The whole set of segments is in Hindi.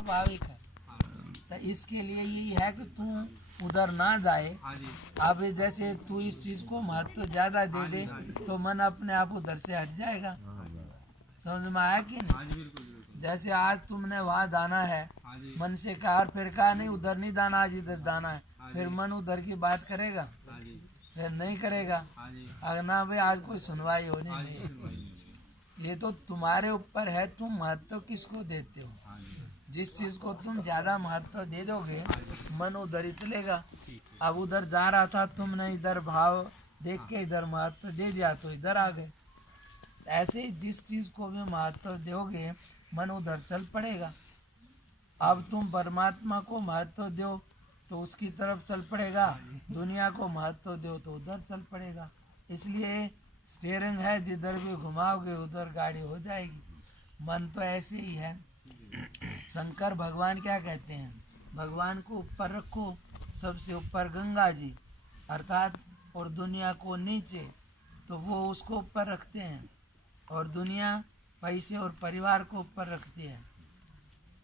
स्वाभाविक है। तो इसके लिए यही है कि तू उधर ना जाए। अब जैसे तू इस चीज को महत्व ज्यादा दे दे तो मन अपने आप उधर से हट जाएगा। समझ में आया कि नहीं? जैसे आज तुमने वहाँ जाना है, मन से कहा और फिर कहा नहीं उधर नहीं जाना, आज इधर जाना है, फिर मन उधर की बात करेगा? फिर नहीं करेगा। अगर ना भाई आज कोई सुनवाई होनी नहीं। ये तो तुम्हारे ऊपर है, तुम महत्व किसको देते हो। जिस चीज को तुम ज्यादा महत्व दे दोगे मन उधर ही चलेगा। अब उधर जा रहा था, तुमने इधर भाव देख के इधर महत्व दे दिया तो इधर आ गए। ऐसे ही जिस चीज को भी महत्व दोगे मन उधर चल पड़ेगा। अब तुम परमात्मा को महत्व दो तो उसकी तरफ चल पड़ेगा, दुनिया को महत्व दो तो उधर चल पड़ेगा। इसलिए स्टीयरिंग है, जिधर भी घुमाओगे उधर गाड़ी हो जाएगी। मन तो ऐसे ही है। शंकर भगवान क्या कहते हैं, भगवान को ऊपर रखो, सबसे ऊपर गंगा जी अर्थात, और दुनिया को नीचे, तो वो उसको ऊपर रखते हैं। और दुनिया पैसे और परिवार को ऊपर रखती है।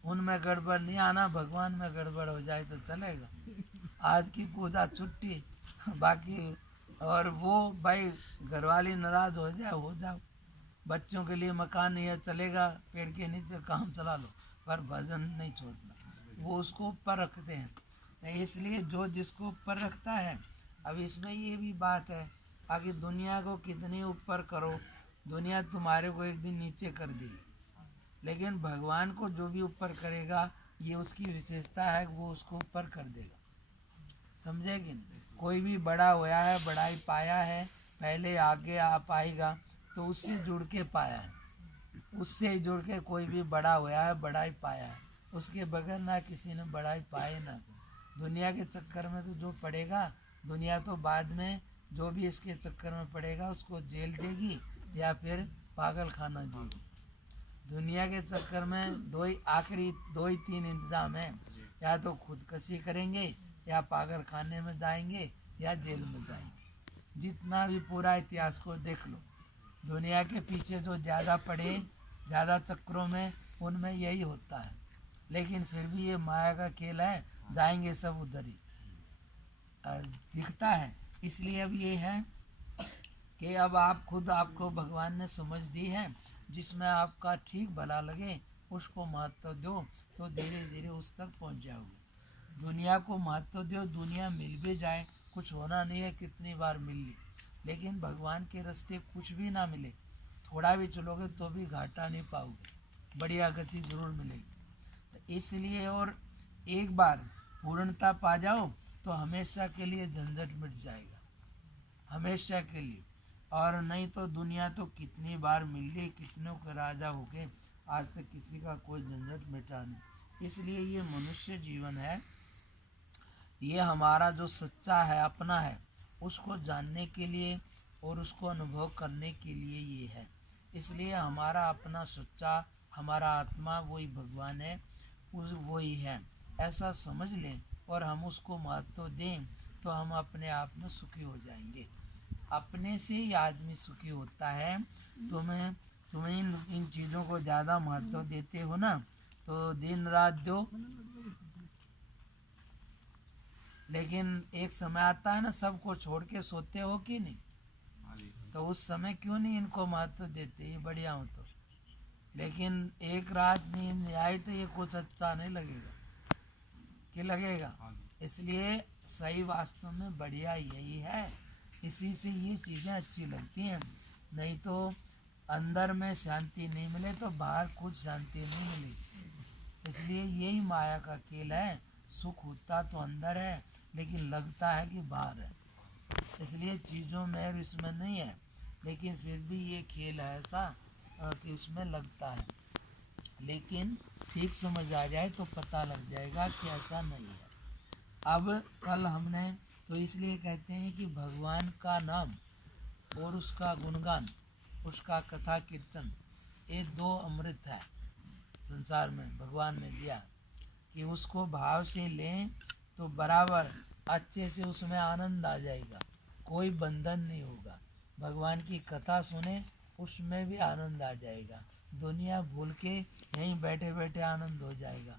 उनमें गड़बड़ नहीं आना, भगवान में गड़बड़ हो जाए तो चलेगा। आज की पूजा छुट्टी बाकी, और वो भाई घरवाली नाराज हो जाए हो जाओ, बच्चों के लिए मकान नहीं है चलेगा, पेड़ के नीचे काम चला लो, पर भजन नहीं छोड़ना। वो उसको ऊपर रखते हैं। इसलिए जो जिसको ऊपर रखता है। अब इसमें ये भी बात है, आगे दुनिया को कितनी ऊपर करो, दुनिया तुम्हारे को एक दिन नीचे कर देगी। लेकिन भगवान को जो भी ऊपर करेगा, ये उसकी विशेषता है, वो उसको ऊपर कर देगा। समझे कि नहीं? कोई भी बड़ा होया है, बड़ाई पाया है, पहले आगे आ पाएगा तो उससे जुड़ के पाया है। उससे जुड़ के कोई भी बड़ा होया है, बड़ाई पाया है। उसके बगैर ना किसी ने बड़ाई पाए ना। दुनिया के चक्कर में तो जो पड़ेगा, दुनिया तो बाद में जो भी इसके चक्कर में पड़ेगा उसको जेल देगी या फिर पागल खाना देगी। दुनिया के चक्कर में आखिरी दो ही तीन इंतजाम है, या तो खुदकशी करेंगे या पागल खाने में जाएंगे या जेल में जाएंगे। जितना भी पूरा इतिहास को देख लो, दुनिया के पीछे जो ज़्यादा पड़े, ज़्यादा चक्रों में, उनमें यही होता है। लेकिन फिर भी ये माया का खेल है, जाएंगे सब उधर ही दिखता है। इसलिए अब ये है कि अब आप खुद, आपको भगवान ने समझ दी है, जिसमें आपका ठीक भला लगे उसको महत्व दो तो धीरे धीरे उस तक पहुंच जाओगे। दुनिया को महत्व दो, दुनिया मिल भी जाए, कुछ होना नहीं है, कितनी बार मिल ली, लेकिन भगवान के रास्ते कुछ भी ना मिले, थोड़ा भी चलोगे तो भी घाटा नहीं पाओगे, बढ़िया गति जरूर मिलेगी। तो इसलिए, और एक बार पूर्णता पा जाओ तो हमेशा के लिए झंझट मिट जाएगा, हमेशा के लिए। और नहीं तो दुनिया तो कितनी बार मिल ली, कितनों के राजा हो गए, आज तक किसी का कोई झंझट मिटा नहीं। इसलिए ये मनुष्य जीवन है, ये हमारा जो सच्चा है, अपना है, उसको जानने के लिए और उसको अनुभव करने के लिए ये है। इसलिए हमारा अपना सच्चा, हमारा आत्मा वही भगवान है, वही है, ऐसा समझ लें और हम उसको महत्व दें तो हम अपने आप में सुखी हो जाएंगे। अपने से ही आदमी सुखी होता है। तुम्हें इन चीज़ों को ज़्यादा महत्व देते हो ना, तो दिन रात दो, लेकिन एक समय आता है ना, सबको छोड़ के सोते हो कि नहीं, तो उस समय क्यों नहीं इनको महत्व देते, ये बढ़िया हो तो। लेकिन एक रात नींद आई तो ये कुछ अच्छा नहीं लगेगा कि लगेगा। इसलिए सही वास्तव में बढ़िया यही है, इसी से ये चीज़ें अच्छी लगती हैं। नहीं तो अंदर में शांति नहीं मिले तो बाहर खुद शांति नहीं मिलेगी। इसलिए यही माया का खेल है, सुख होता तो अंदर है लेकिन लगता है कि बाहर है। इसलिए चीज़ों में और इसमें नहीं है, लेकिन फिर भी ये खेल है ऐसा कि उसमें लगता है। लेकिन ठीक समझ आ जाए तो पता लग जाएगा कि ऐसा नहीं है। अब कल हमने तो इसलिए कहते हैं कि भगवान का नाम और उसका गुणगान, उसका कथा कीर्तन, ये दो अमृत है संसार में भगवान ने दिया, कि उसको भाव से लें तो बराबर अच्छे से उसमें आनंद आ जाएगा, कोई बंधन नहीं होगा। भगवान की कथा सुने उसमें भी आनंद आ जाएगा, दुनिया भूल के यहीं बैठे बैठे आनंद हो जाएगा।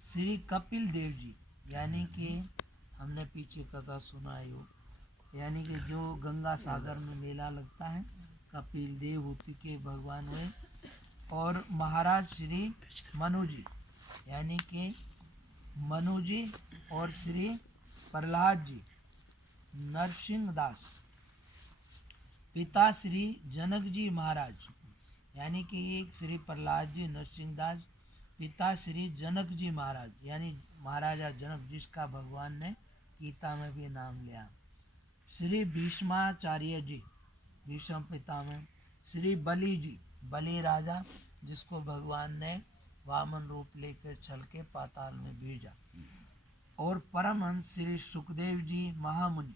श्री कपिल देव जी, यानी कि हमने पीछे कथा सुना है वो, यानी कि जो गंगा सागर में मेला लगता है, कपिल देव होती के भगवान हुए। और महाराज श्री मनु जी, यानी कि मनु जी और श्री प्रहलाद जी नरसिंह दास, पिता श्री जनक जी महाराज, यानी कि एक श्री प्रहलाद जी नरसिंह दास, पिता श्री जनक जी महाराज, यानी महाराजा जनक जिसका भगवान ने गीता में भी नाम लिया। श्री भीष्माचार्य जी, भीष्म पितामह। श्री बलि जी, बलि राजा जिसको भगवान ने वामन रूप लेकर छल के पाताल में भेजा। और परमहंस श्री सुखदेव जी महामुनि,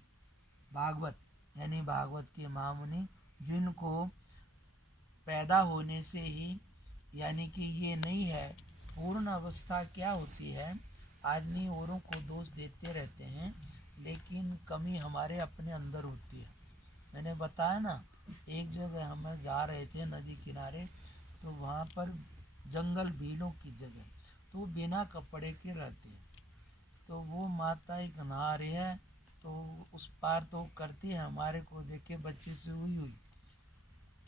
भागवत यानी भागवत के महामुनि, जिनको पैदा होने से ही, यानी कि ये नहीं है, पूर्ण अवस्था क्या होती है, आदमी औरों को दोष देते रहते हैं, लेकिन कमी हमारे अपने अंदर होती है। मैंने बताया ना, एक जगह हम जा रहे थे नदी किनारे, तो वहाँ पर जंगल भीलों की जगह, तो बिना कपड़े के रहते हैं। तो वो माता एक नहा रही है, तो उस पार तो करती है, हमारे को देख के बच्चे से हुई,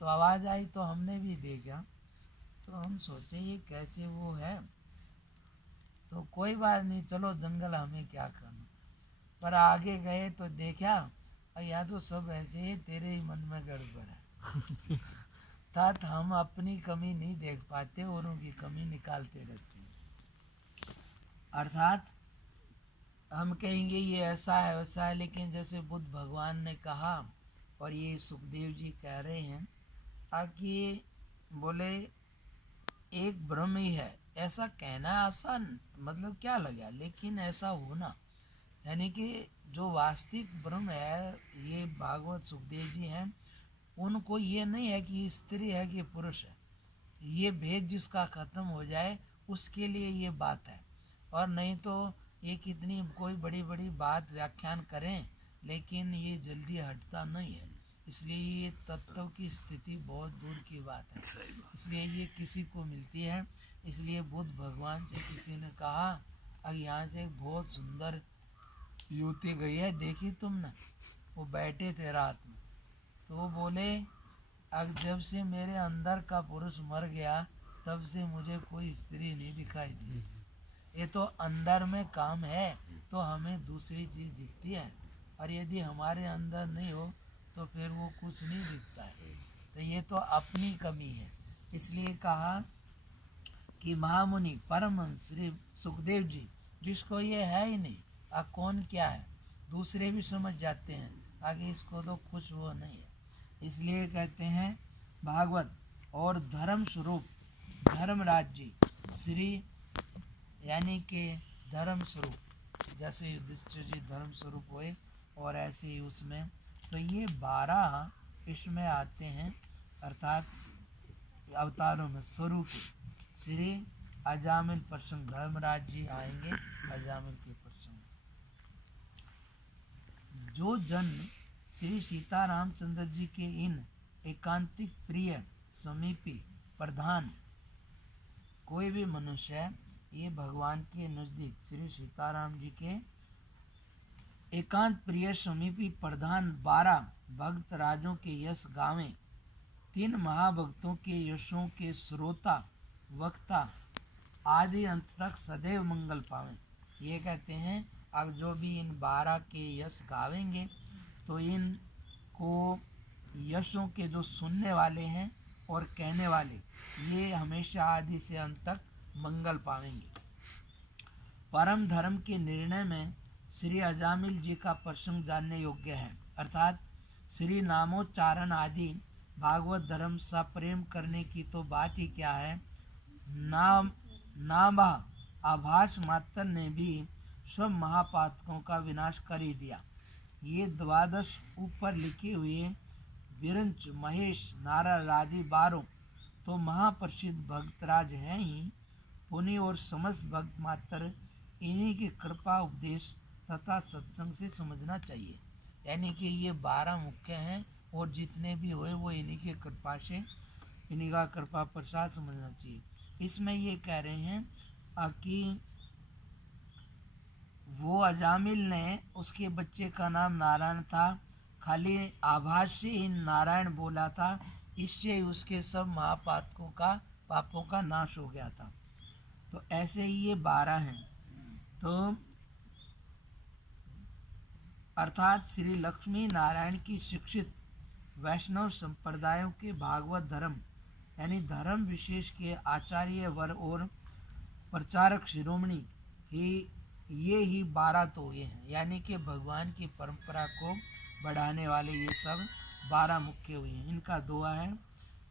तो आवाज़ आई तो हमने भी देखा। तो हम सोचे ये कैसे वो है, तो कोई बात नहीं, चलो जंगल हमें क्या करना। पर आगे गए तो देखा, यहाँ तो सब ऐसे ही, तेरे ही मन में गड़बड़ है। अर्थात हम अपनी कमी नहीं देख पाते, औरों की कमी निकालते रहते हैं। अर्थात हम कहेंगे ये ऐसा है वैसा है, लेकिन जैसे बुद्ध भगवान ने कहा और ये सुखदेव जी कह रहे हैं कि बोले एक ब्रह्म ही है, ऐसा कहना आसान, मतलब क्या लगा, लेकिन ऐसा होना, यानी कि जो वास्तविक ब्रह्म है, ये भागवत सुखदेव जी हैं, उनको ये नहीं है कि स्त्री है कि पुरुष है, ये भेद जिसका खत्म हो जाए उसके लिए ये बात है। और नहीं तो ये कितनी कोई बड़ी बड़ी बात व्याख्यान करें, लेकिन ये जल्दी हटता नहीं है, इसलिए ये तत्व की स्थिति बहुत दूर की बात है, इसलिए ये किसी को मिलती है। इसलिए बुद्ध भगवान से किसी ने कहा, अब यहाँ से एक बहुत सुंदर युवती गई है, देखी तुमने, वो बैठे थे रात में, तो वो बोले अब जब से मेरे अंदर का पुरुष मर गया, तब से मुझे कोई स्त्री नहीं दिखाई दी। ये तो अंदर में काम है, तो हमें दूसरी चीज़ दिखती है, और यदि हमारे अंदर नहीं हो तो फिर वो कुछ नहीं दिखता है। तो ये तो अपनी कमी है। इसलिए कहा कि महामुनि परमहंस श्री सुखदेव जी, जिसको ये है ही नहीं, कौन क्या है, दूसरे भी समझ जाते हैं, आगे इसको तो कुछ वो नहीं है। इसलिए कहते हैं भागवत और धर्म स्वरूप धर्मराज जी श्री, यानी कि धर्म स्वरूप, जैसे युधिष्ठिर जी धर्म स्वरूप हुए, और ऐसे ही उसमें तो ये 12 इसमें आते हैं, अर्थात अवतारों में स्वरूप श्री अजामिल प्रसंग, धर्मराज जी आएंगे अजामिल के प्रसंग। जो जन श्री सीता रामचंद्र जी के इन एकांतिक प्रिय समीपी प्रधान कोई भी मनुष्य है, ये भगवान के नज़दीक श्री सीताराम जी के एकांत प्रिय समीपी प्रधान 12 भक्त राजों के यश गावें, 3 महाभक्तों के यशों के श्रोता वक्ता आदि अंत तक सदैव मंगल पावें। ये कहते हैं अब जो भी इन 12 के यश गावेंगे, तो इनको यशों के जो सुनने वाले हैं और कहने वाले, ये हमेशा आदि से अंत तक मंगल पावेंगे। परम धर्म के निर्णय में श्री अजामिल जी का प्रसंग जानने योग्य है, अर्थात श्री नामोच्चारण आदि भागवत धर्म सा प्रेम करने की तो बात ही क्या है, नाम आभास मात्र ने भी सब महापातकों का विनाश कर ही दिया। ये 12 ऊपर लिखे हुए विरंच महेश नारद आदि 12 तो महाप्रसिद्ध भक्तराज हैं ही, पुण्य और समस्त भक्त मात्र इन्हीं की कृपा उपदेश तथा सत्संग से समझना चाहिए। यानी कि ये 12 मुख्य हैं, और जितने भी हुए वो इन्हीं की कृपा से, इन्हीं का कृपा प्रसाद समझना चाहिए। इसमें ये कह रहे हैं कि वो अजामिल ने उसके बच्चे का नाम नारायण था, खाली आभास से ही नारायण बोला था, इससे उसके सब पापों का नाश हो गया था। तो ऐसे ही ये 12 हैं। तो अर्थात श्री लक्ष्मी नारायण की शिक्षित वैष्णव संप्रदायों के भागवत धर्म यानी धर्म विशेष के आचार्य वर और प्रचारक शिरोमणि ये ही 12 तो ये हैं, यानी कि भगवान की परंपरा को बढ़ाने वाले ये सब 12 मुख्य हुए हैं। इनका दोहा है,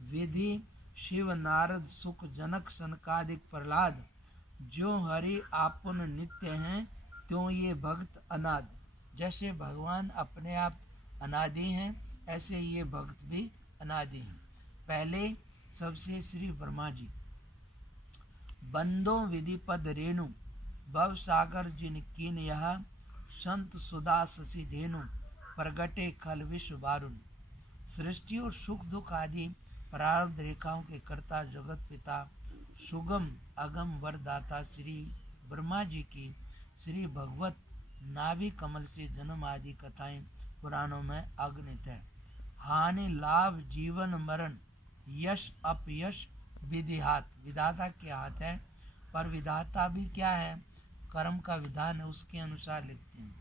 विधि शिव नारद सुख जनक सनकादिक प्रहलाद, जो हरि आपुन नित्य हैं त्यों ये भक्त अनाद। जैसे भगवान अपने आप अनादि हैं, ऐसे ये भक्त भी अनादि हैं। पहले सबसे श्री ब्रह्मा जी, बंदो विधिपद रेणु भव सागर जिन कीन यह, संत सुधा शशि धेनु प्रगटे खल विश्व वारुण। सृष्टि और सुख दुख आदि प्रारब्ध रेखाओं के कर्ता जगत पिता सुगम अगम वरदाता श्री ब्रह्मा जी की श्री भगवत नाभि कमल से जन्म आदि कथाएं पुराणों में अगणित है। हानि लाभ जीवन मरण यश अपयश विधि हाथ, विधाता के हाथ है, पर विधाता भी क्या है, कर्म का विधान है, उसके अनुसार लिखते हैं।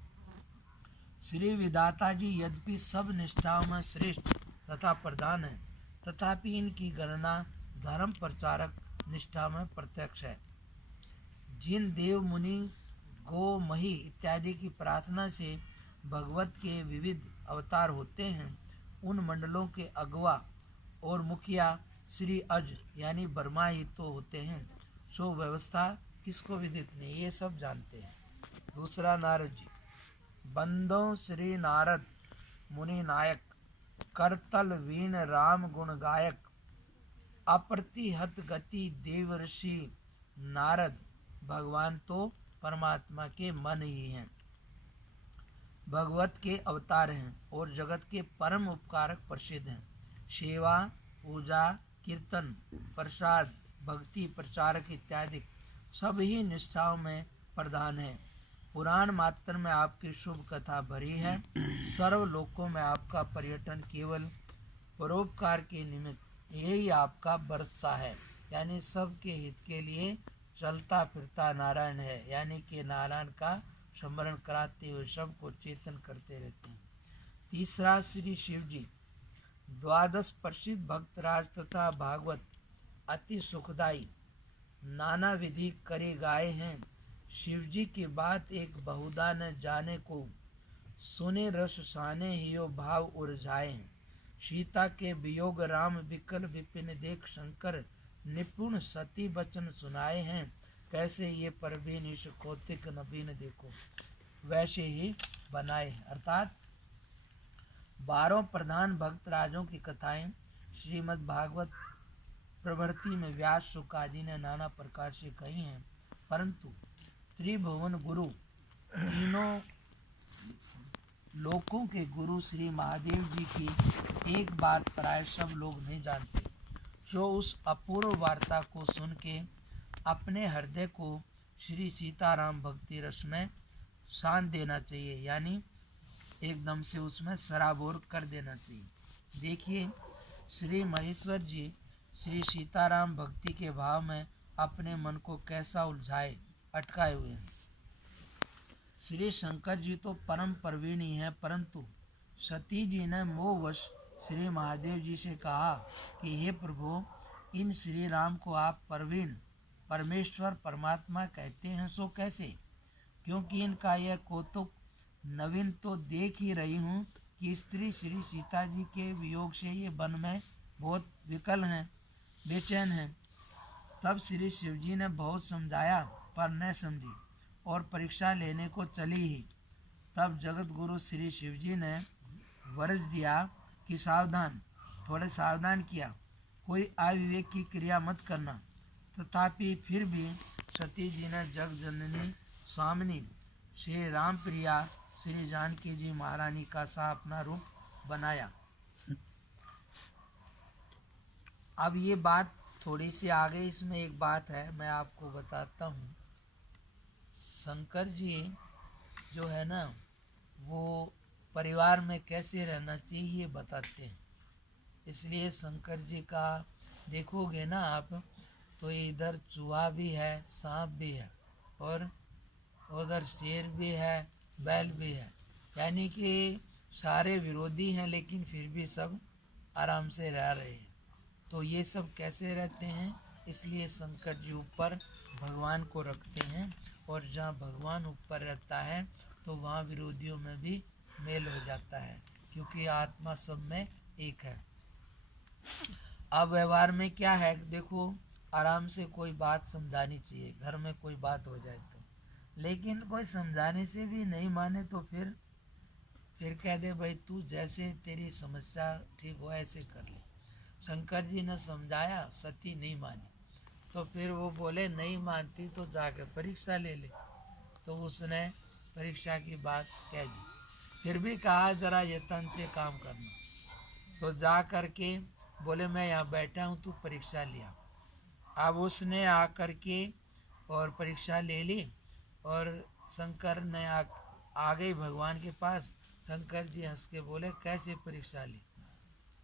श्री विधाता जी यद्यपि सब निष्ठाओं में श्रेष्ठ तथा प्रधान है, तथापि इनकी गणना धर्म प्रचारक निष्ठा में प्रत्यक्ष है। जिन देव मुनि गो मही इत्यादि की प्रार्थना से भगवत के विविध अवतार होते हैं, उन मंडलों के अगवा और मुखिया श्री अज यानी ब्रह्मा ही तो होते हैं। सो व्यवस्था किसको विदित नहीं, ये सब जानते हैं। दूसरा नारद जी, बंदो श्री नारद मुनि नायक, करतल वीन राम गुण गायक, अप्रतिहत गति देव ऋषि नारद। भगवान तो परमात्मा के मन ही हैं, भगवत के अवतार हैं और जगत के परम उपकारक प्रसिद्ध हैं। सेवा पूजा कीर्तन प्रसाद भक्ति प्रचारक इत्यादि सभी निष्ठाओं में प्रधान है। पुराण मात्र में आपकी शुभ कथा भरी है। सर्व लोकों में आपका पर्यटन केवल परोपकार के निमित्त यही आपका बरसा है, यानी सबके हित के लिए चलता फिरता नारायण है, यानी कि नारायण का स्मरण कराते हुए सबको चेतन करते रहते हैं। तीसरा श्री शिव जी, द्वादश प्रसिद्ध भक्तराज तथा भागवत अति सुखदायी, नाना विधि करे गाए हैं। शिव जी की बात एक बहुधा न जाने को, सुने रस साने हियो भाव उर्झाए हैं। सीता के वियोग राम विकल विपिन देख, शंकर निपुण सती बचन सुनाए हैं। कैसे ये परवीन ईश कौतिक नबीन देखो, वैसे ही बनाए हैं। अर्थात 12 प्रधान भक्त राजों की कथाएं श्रीमद् भागवत प्रवृत्ति में व्यास शुक आदि ने नाना प्रकार से कही हैं, परंतु त्रिभुवन गुरु तीनों लोकों के गुरु श्री महादेव जी की एक बात प्राय सब लोग नहीं जानते। जो उस अपूर्व वार्ता को सुन के अपने हृदय को श्री सीताराम भक्ति रस में शान देना चाहिए, यानी एकदम से उसमें सराबोर कर देना चाहिए। देखिए श्री महेश्वर जी श्री सीताराम भक्ति के भाव में अपने मन को कैसा उलझाए अटकाए हुए हैं। श्री शंकर जी तो परम प्रवीणी हैं, परंतु सती जी ने मोहवश श्री महादेव जी से कहा कि हे प्रभु, इन श्री राम को आप प्रवीण परमेश्वर परमात्मा कहते हैं, सो कैसे? क्योंकि इनका यह कौतुक नवीन तो देख ही रही हूँ कि स्त्री श्री सीता जी के वियोग से ये वन में बहुत विकल हैं, बेचैन हैं। तब श्री शिव जी ने बहुत समझाया पर न समझी और परीक्षा लेने को चली ही। तब जगत गुरु श्री शिव जी ने वरज दिया कि सावधान, थोड़े सावधान किया, कोई अविवेक की क्रिया मत करना। तथापि फिर भी सती जी ने जग जननी स्वामिनी श्री राम प्रिया श्री जानकी जी महारानी का सा अपना रूप बनाया। अब ये बात थोड़ी सी आगे, इसमें एक बात है मैं आपको बताता हूँ। शंकर जी जो है ना वो परिवार में कैसे रहना चाहिए ये बताते हैं। इसलिए शंकर जी का देखोगे ना आप तो इधर चूहा भी है, सांप भी है, और उधर शेर भी है, बैल भी है, यानी कि सारे विरोधी हैं लेकिन फिर भी सब आराम से रह रहे हैं। तो ये सब कैसे रहते हैं? इसलिए शंकर जी ऊपर भगवान को रखते हैं, और जहाँ भगवान ऊपर रहता है तो वहाँ विरोधियों में भी मेल हो जाता है, क्योंकि आत्मा सब में एक है। अब व्यवहार में क्या है, देखो आराम से कोई बात समझानी चाहिए, घर में कोई बात हो जाए तो, लेकिन कोई समझाने से भी नहीं माने तो फिर कह दे भाई तू जैसे तेरी समस्या ठीक हो ऐसे कर ले। शंकर जी ने समझाया, सती नहीं मानी, तो फिर वो बोले नहीं मानती तो जाकर परीक्षा ले ले। तो उसने परीक्षा की बात कह दी, फिर भी कहा जरा यत्न से काम करना। तो जा कर के बोले मैं यहाँ बैठा हूँ, तू परीक्षा लिया। अब उसने आकर के और परीक्षा ले ली, और शंकर ने आ गई भगवान के पास। शंकर जी हंस के बोले कैसे परीक्षा ली?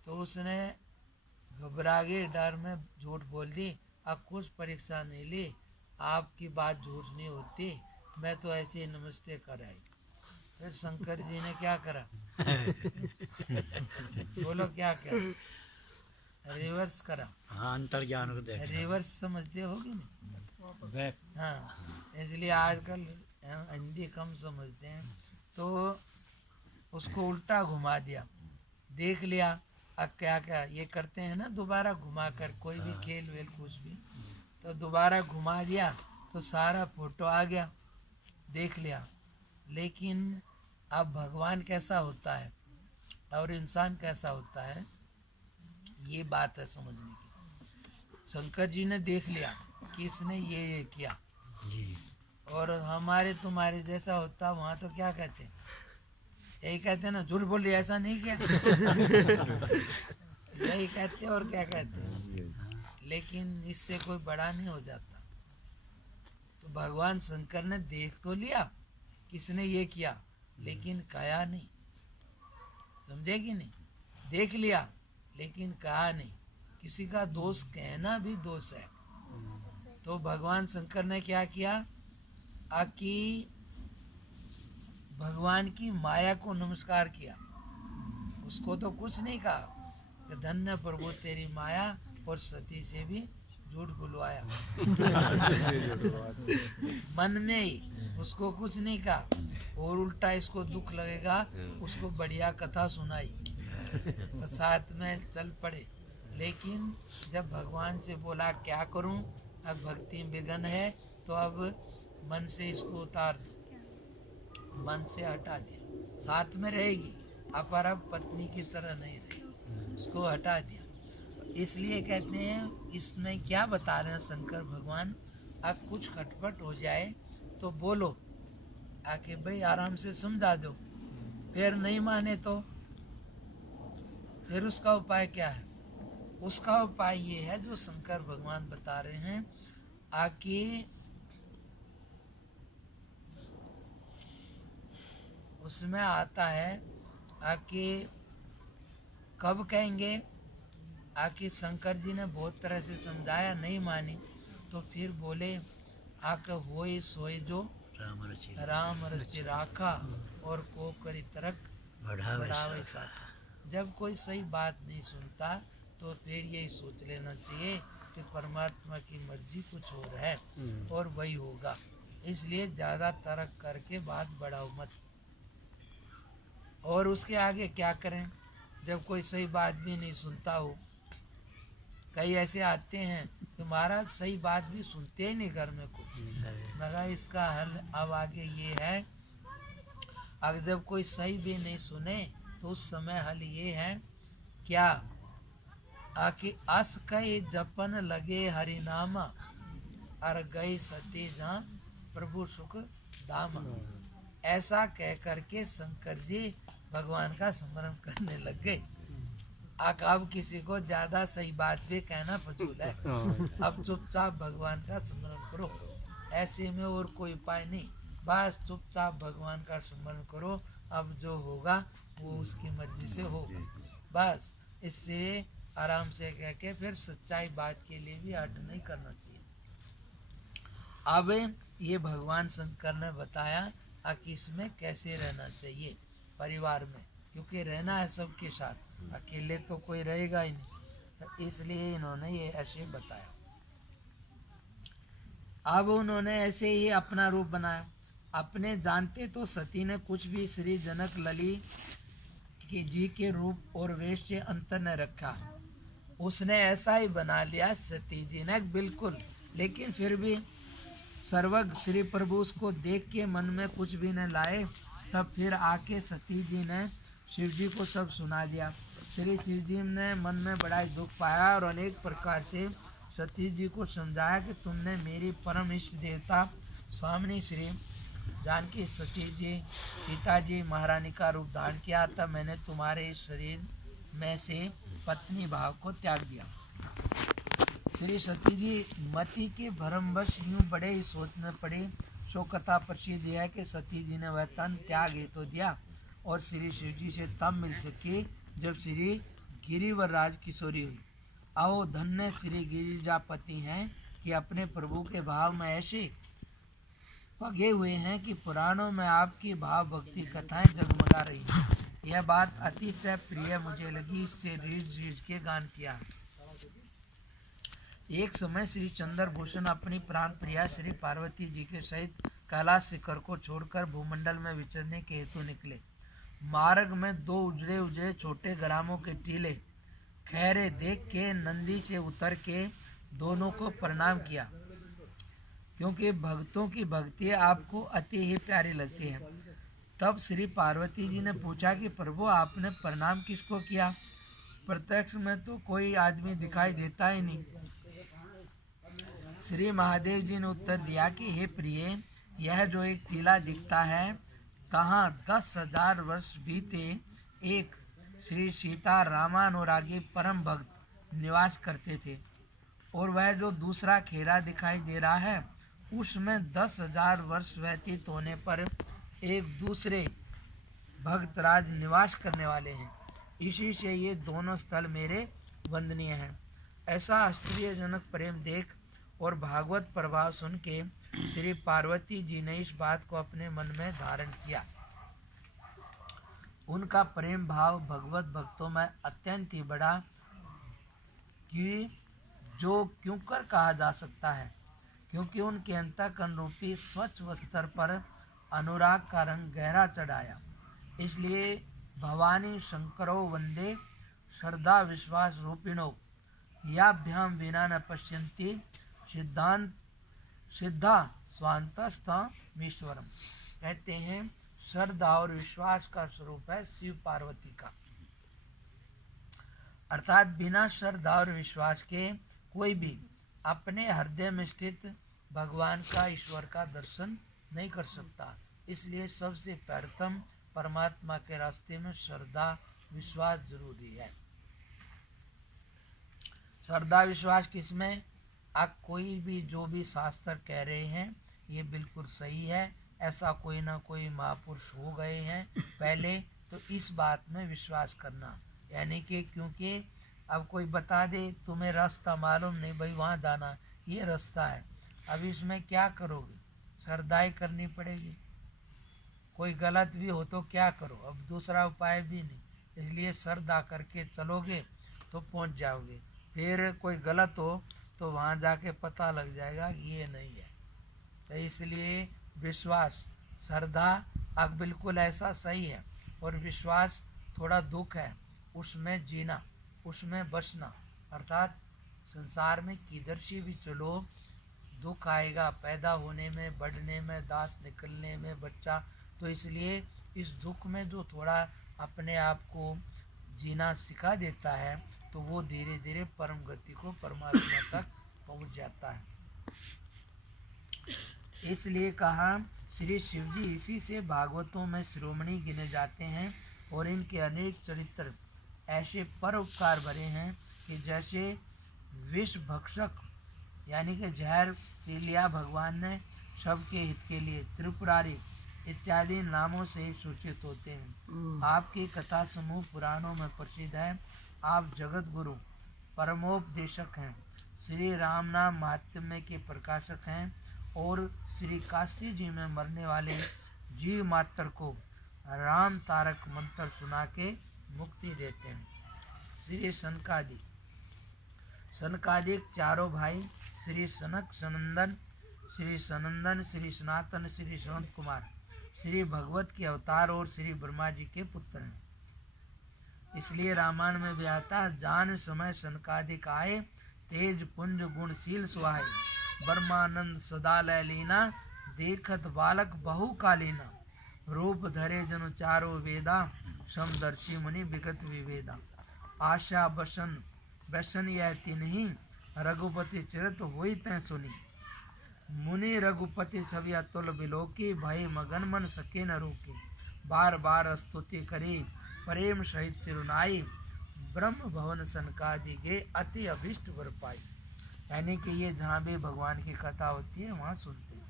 तो उसने घबरा गए, डर में झूठ बोल दी, अब कुछ परीक्षा नहीं ली, आपकी बात झूठ नहीं होती, मैं तो ऐसे ही नमस्ते कर आई। फिर शंकर जी ने क्या करा? बोलो क्या क्या? रिवर्स करा। हाँ, अंतर्ज्ञान को देख। रिवर्स समझते हो कि नहीं? हाँ, इसलिए आजकल हिंदी कम समझते हैं, तो उसको उल्टा घुमा दिया, देख लिया। अब क्या क्या ये करते हैं ना, दोबारा घुमा कर कोई भी खेल वेल कुछ भी, तो दोबारा घुमा दिया तो सारा फोटो आ गया, देख लिया। लेकिन अब भगवान कैसा होता है और इंसान कैसा होता है, ये बात है समझने की। शंकर जी ने देख लिया कि इसने ये किया, और हमारे तुम्हारे जैसा होता वहाँ तो क्या कहते हैं, यही कहते हैं ना, झूठ बोल रही ऐसा नहीं किया। यही कहते हैं, और क्या कहते हैं, लेकिन इससे कोई बड़ा नहीं हो जाता। तो भगवान शंकर ने देख तो लिया किसने ये किया, लेकिन कहा नहीं, समझे कि नहीं? देख लिया लेकिन कहा नहीं। किसी का दोष कहना भी दोष है। तो भगवान शंकर ने क्या किया, आकि भगवान की माया को नमस्कार किया, उसको तो कुछ नहीं कहा कि धन्य प्रभु तेरी माया, और सती से भी झूठ बुलवाया। मन में ही उसको कुछ नहीं कहा, और उल्टा इसको दुख लगेगा, उसको बढ़िया कथा सुनाई, तो साथ में चल पड़े। लेकिन जब भगवान से बोला क्या करूं, अब भक्ति विघ्न है, तो अब मन से इसको उतार दो, मन से हटा दिया। साथ में रहेगी पर अब पत्नी की तरह नहीं रहेगी, उसको हटा दिया। इसलिए कहते हैं इसमें क्या बता रहे हैं शंकर भगवान, अब कुछ खटपट हो जाए तो बोलो, आके भाई आराम से समझा दो, फिर नहीं माने तो फिर उसका उपाय क्या है? उसका उपाय ये है जो शंकर भगवान बता रहे हैं, आके उसमें आता है, आके कब कहेंगे, आके शंकर जी ने बहुत तरह से समझाया, नहीं मानी, तो फिर बोले आके होए सोए जो राम रचि राखा, और को करी तरक बढ़ावे साखा। जब कोई सही बात नहीं सुनता तो फिर यही सोच लेना चाहिए कि परमात्मा की मर्जी कुछ और है और वही होगा। इसलिए ज़्यादा तर्क करके बात बढ़ाओ मत। और उसके आगे क्या करें जब कोई सही बात भी नहीं सुनता हो? कई ऐसे आते हैं कि महाराज सही बात भी सुनते ही नहीं घर में को। मगर इसका हल अब आगे ये है, अगर जब कोई सही भी नहीं सुने तो उस समय हल ये है क्या, आके अस कहे जपन लगे हरि नामा, और गए सती जहाँ प्रभु सुख धामा। ऐसा कह करके शंकर जी भगवान का स्मरण करने लग गए। अब किसी को ज्यादा सही बात भी कहना फजूल है, अब चुपचाप भगवान का स्मरण करो, ऐसे में और कोई उपाय नहीं। बस चुपचाप भगवान का स्मरण करो, अब जो होगा वो उसकी मर्जी से होगा। बस इससे आराम से कह के फिर सच्चाई बात के लिए भी हट नहीं करना चाहिए। अब ये भगवान शंकर ने बताया कि इसमें कैसे रहना चाहिए परिवार में, क्योंकि रहना है सबके साथ, अकेले तो कोई रहेगा ही नहीं, तो इसलिए इन्होंने ये ऐसे बताया। अब उन्होंने ऐसे ही अपना रूप बनाया। अपने जानते तो सती ने कुछ भी श्री जनक लली के जी के रूप और वेश से अंतर न रखा, उसने ऐसा ही बना लिया सती जी ने बिल्कुल। लेकिन फिर भी सर्वज्ञ श्री प्रभु उसको देख के मन में कुछ भी न लाए। तब फिर आके सती जी ने शिव जी को सब सुना दिया। श्री शिव जी ने मन में बड़ा ही दुख पाया और अनेक प्रकार से सती जी को समझाया कि तुमने मेरी परम इष्ट देवता स्वामिनी श्री जानकी सती जी पिताजी महारानी का रूप धारण किया था। मैंने तुम्हारे इस शरीर में से पत्नी भाव को त्याग दिया। श्री सती जी मति के भ्रमवश यूं बड़े ही सोचने पड़े। सो कथा प्रसिद्ध है कि सती जी ने वह तन त्याग ही तो दिया और श्री शिव जी से तब मिल सके जब श्री गिरिवर राज किशोरी हुई। आओ धन्य श्री गिरिजापति हैं कि अपने प्रभु के भाव में ऐसे पगे हुए हैं कि पुराणों में आपकी भाव भक्ति कथाएं जगमगा रही हैं। यह बात अतिशय प्रिय मुझे लगी, इससे रीझ रीझ के गान किया। एक समय श्री चंद्रभूषण अपनी प्राण प्रिया श्री पार्वती जी के सहित कैलाश शिखर को छोड़कर भूमंडल में विचरने के हेतु निकले। मार्ग में दो उजड़े उजड़े छोटे ग्रामों के टीले खैरे देख के नंदी से उतर के दोनों को प्रणाम किया, क्योंकि भक्तों की भक्ति आपको अति ही प्यारी लगती है। तब श्री पार्वती जी ने पूछा कि प्रभु आपने प्रणाम किसको किया? प्रत्यक्ष में तो कोई आदमी दिखाई देता ही नहीं। श्री महादेव जी ने उत्तर दिया कि हे प्रिय, यह जो एक टीला दिखता है, तहाँ 10,000 वर्ष बीते एक श्री सीता रामानुरागी परम भक्त निवास करते थे, और वह जो दूसरा खेरा दिखाई दे रहा है, उसमें 10,000 वर्ष व्यतीत होने पर एक दूसरे भक्तराज निवास करने वाले हैं। इसी से ये दोनों स्थल मेरे वंदनीय हैं। ऐसा आश्चर्यजनक प्रेम देख और भागवत प्रभाव सुन के श्री पार्वती जी ने इस बात को अपने मन में धारण किया। उनका प्रेम भाव भगवत भक्तों में अत्यंत ही बड़ा कि जो क्यों कर कहा जा सकता है, क्योंकि उनके अंतःकरण रूपी स्वच्छ वस्त्र पर अनुराग का रंग गहरा चढ़ाया। इसलिए भवानी शंकरो वंदे श्रद्धा विश्वास रूपिणो याभ्याम विना न पश्यन्ति सिद्धांत सिद्धा स्वांतस्थमीश्वरम। कहते हैं श्रद्धा और विश्वास का स्वरूप है शिव पार्वती का, अर्थात बिना श्रद्धा और विश्वास के कोई भी अपने हृदय में स्थित भगवान का ईश्वर का दर्शन नहीं कर सकता। इसलिए सबसे प्रथम परमात्मा के रास्ते में श्रद्धा विश्वास जरूरी है। श्रद्धा विश्वास किसमें? अब कोई भी जो भी शास्त्र कह रहे हैं ये बिल्कुल सही है, ऐसा कोई ना कोई महापुरुष हो गए हैं पहले, तो इस बात में विश्वास करना। यानी कि क्योंकि अब कोई बता दे तुम्हें रास्ता मालूम नहीं, भाई वहाँ जाना ये रास्ता है, अब इसमें क्या करोगे? श्रद्धाई करनी पड़ेगी। कोई गलत भी हो तो क्या करो, अब दूसरा उपाय भी नहीं, इसलिए श्रद्धा करके चलोगे तो पहुँच जाओगे। फिर कोई गलत हो तो वहाँ जाके पता लग जाएगा कि ये नहीं है। तो इसलिए विश्वास श्रद्धा अब बिल्कुल ऐसा सही है, और विश्वास थोड़ा दुख है, उसमें जीना, उसमें बसना। अर्थात संसार में किधर से भी चलो दुख आएगा, पैदा होने में, बढ़ने में, दांत निकलने में, बच्चा, तो इसलिए इस दुख में जो थोड़ा अपने आप को जीना सिखा देता है तो वो धीरे धीरे परम गति को परमात्मा तक पहुंच जाता है। इसलिए कहा श्री शिव जी इसी से भागवतों में शिरोमणि गिने जाते हैं, और इनके अनेक चरित्र ऐसे परोपकार भरे हैं कि जैसे विष भक्षक यानी कि जहर पी लिया भगवान ने, सबके हित के लिए त्रिपुरारी इत्यादि नामों से सूचित होते हैं। आपकी कथा समूह पुराणों में प्रसिद्ध है। आप जगत गुरु परमोपदेशक हैं, श्री राम नाम महात्म्य के प्रकाशक हैं और श्री काशी जी में मरने वाले जीव मात्र को राम तारक मंत्र सुना के मुक्ति देते हैं। श्री सनकादि सनकादिक चारों भाई श्री सनक सनंदन, श्री सनंदन, श्री सनातन, श्री सनत कुमार श्री भगवत के अवतार और श्री ब्रह्मा जी के पुत्र हैं। इसलिए रामायण में भी आता है, जान समय सनकादिक आए, तेज पुंज गुणशील सुहाए, ब्रह्मानंद सदा लय लीना, देखत बालक बहु कालीना, रूप धरे जनु चारो वेदा, समदर्शी मुनि विगत विवेदा, आशा बसन बसन यह तिन्ही, रघुपति चरित होई तै सुनी, मुनि रघुपति छवि अतुल बिलोकी, भय मगन मन सके न रोके, बार बार स्तुति करी प्रेम सहित सिरुनाई, ब्रह्म भवन सनकादि गे अति अभिष्ट वर पाई। यानी कि ये जहाँ भी भगवान की कथा होती है वहाँ सुनते हैं।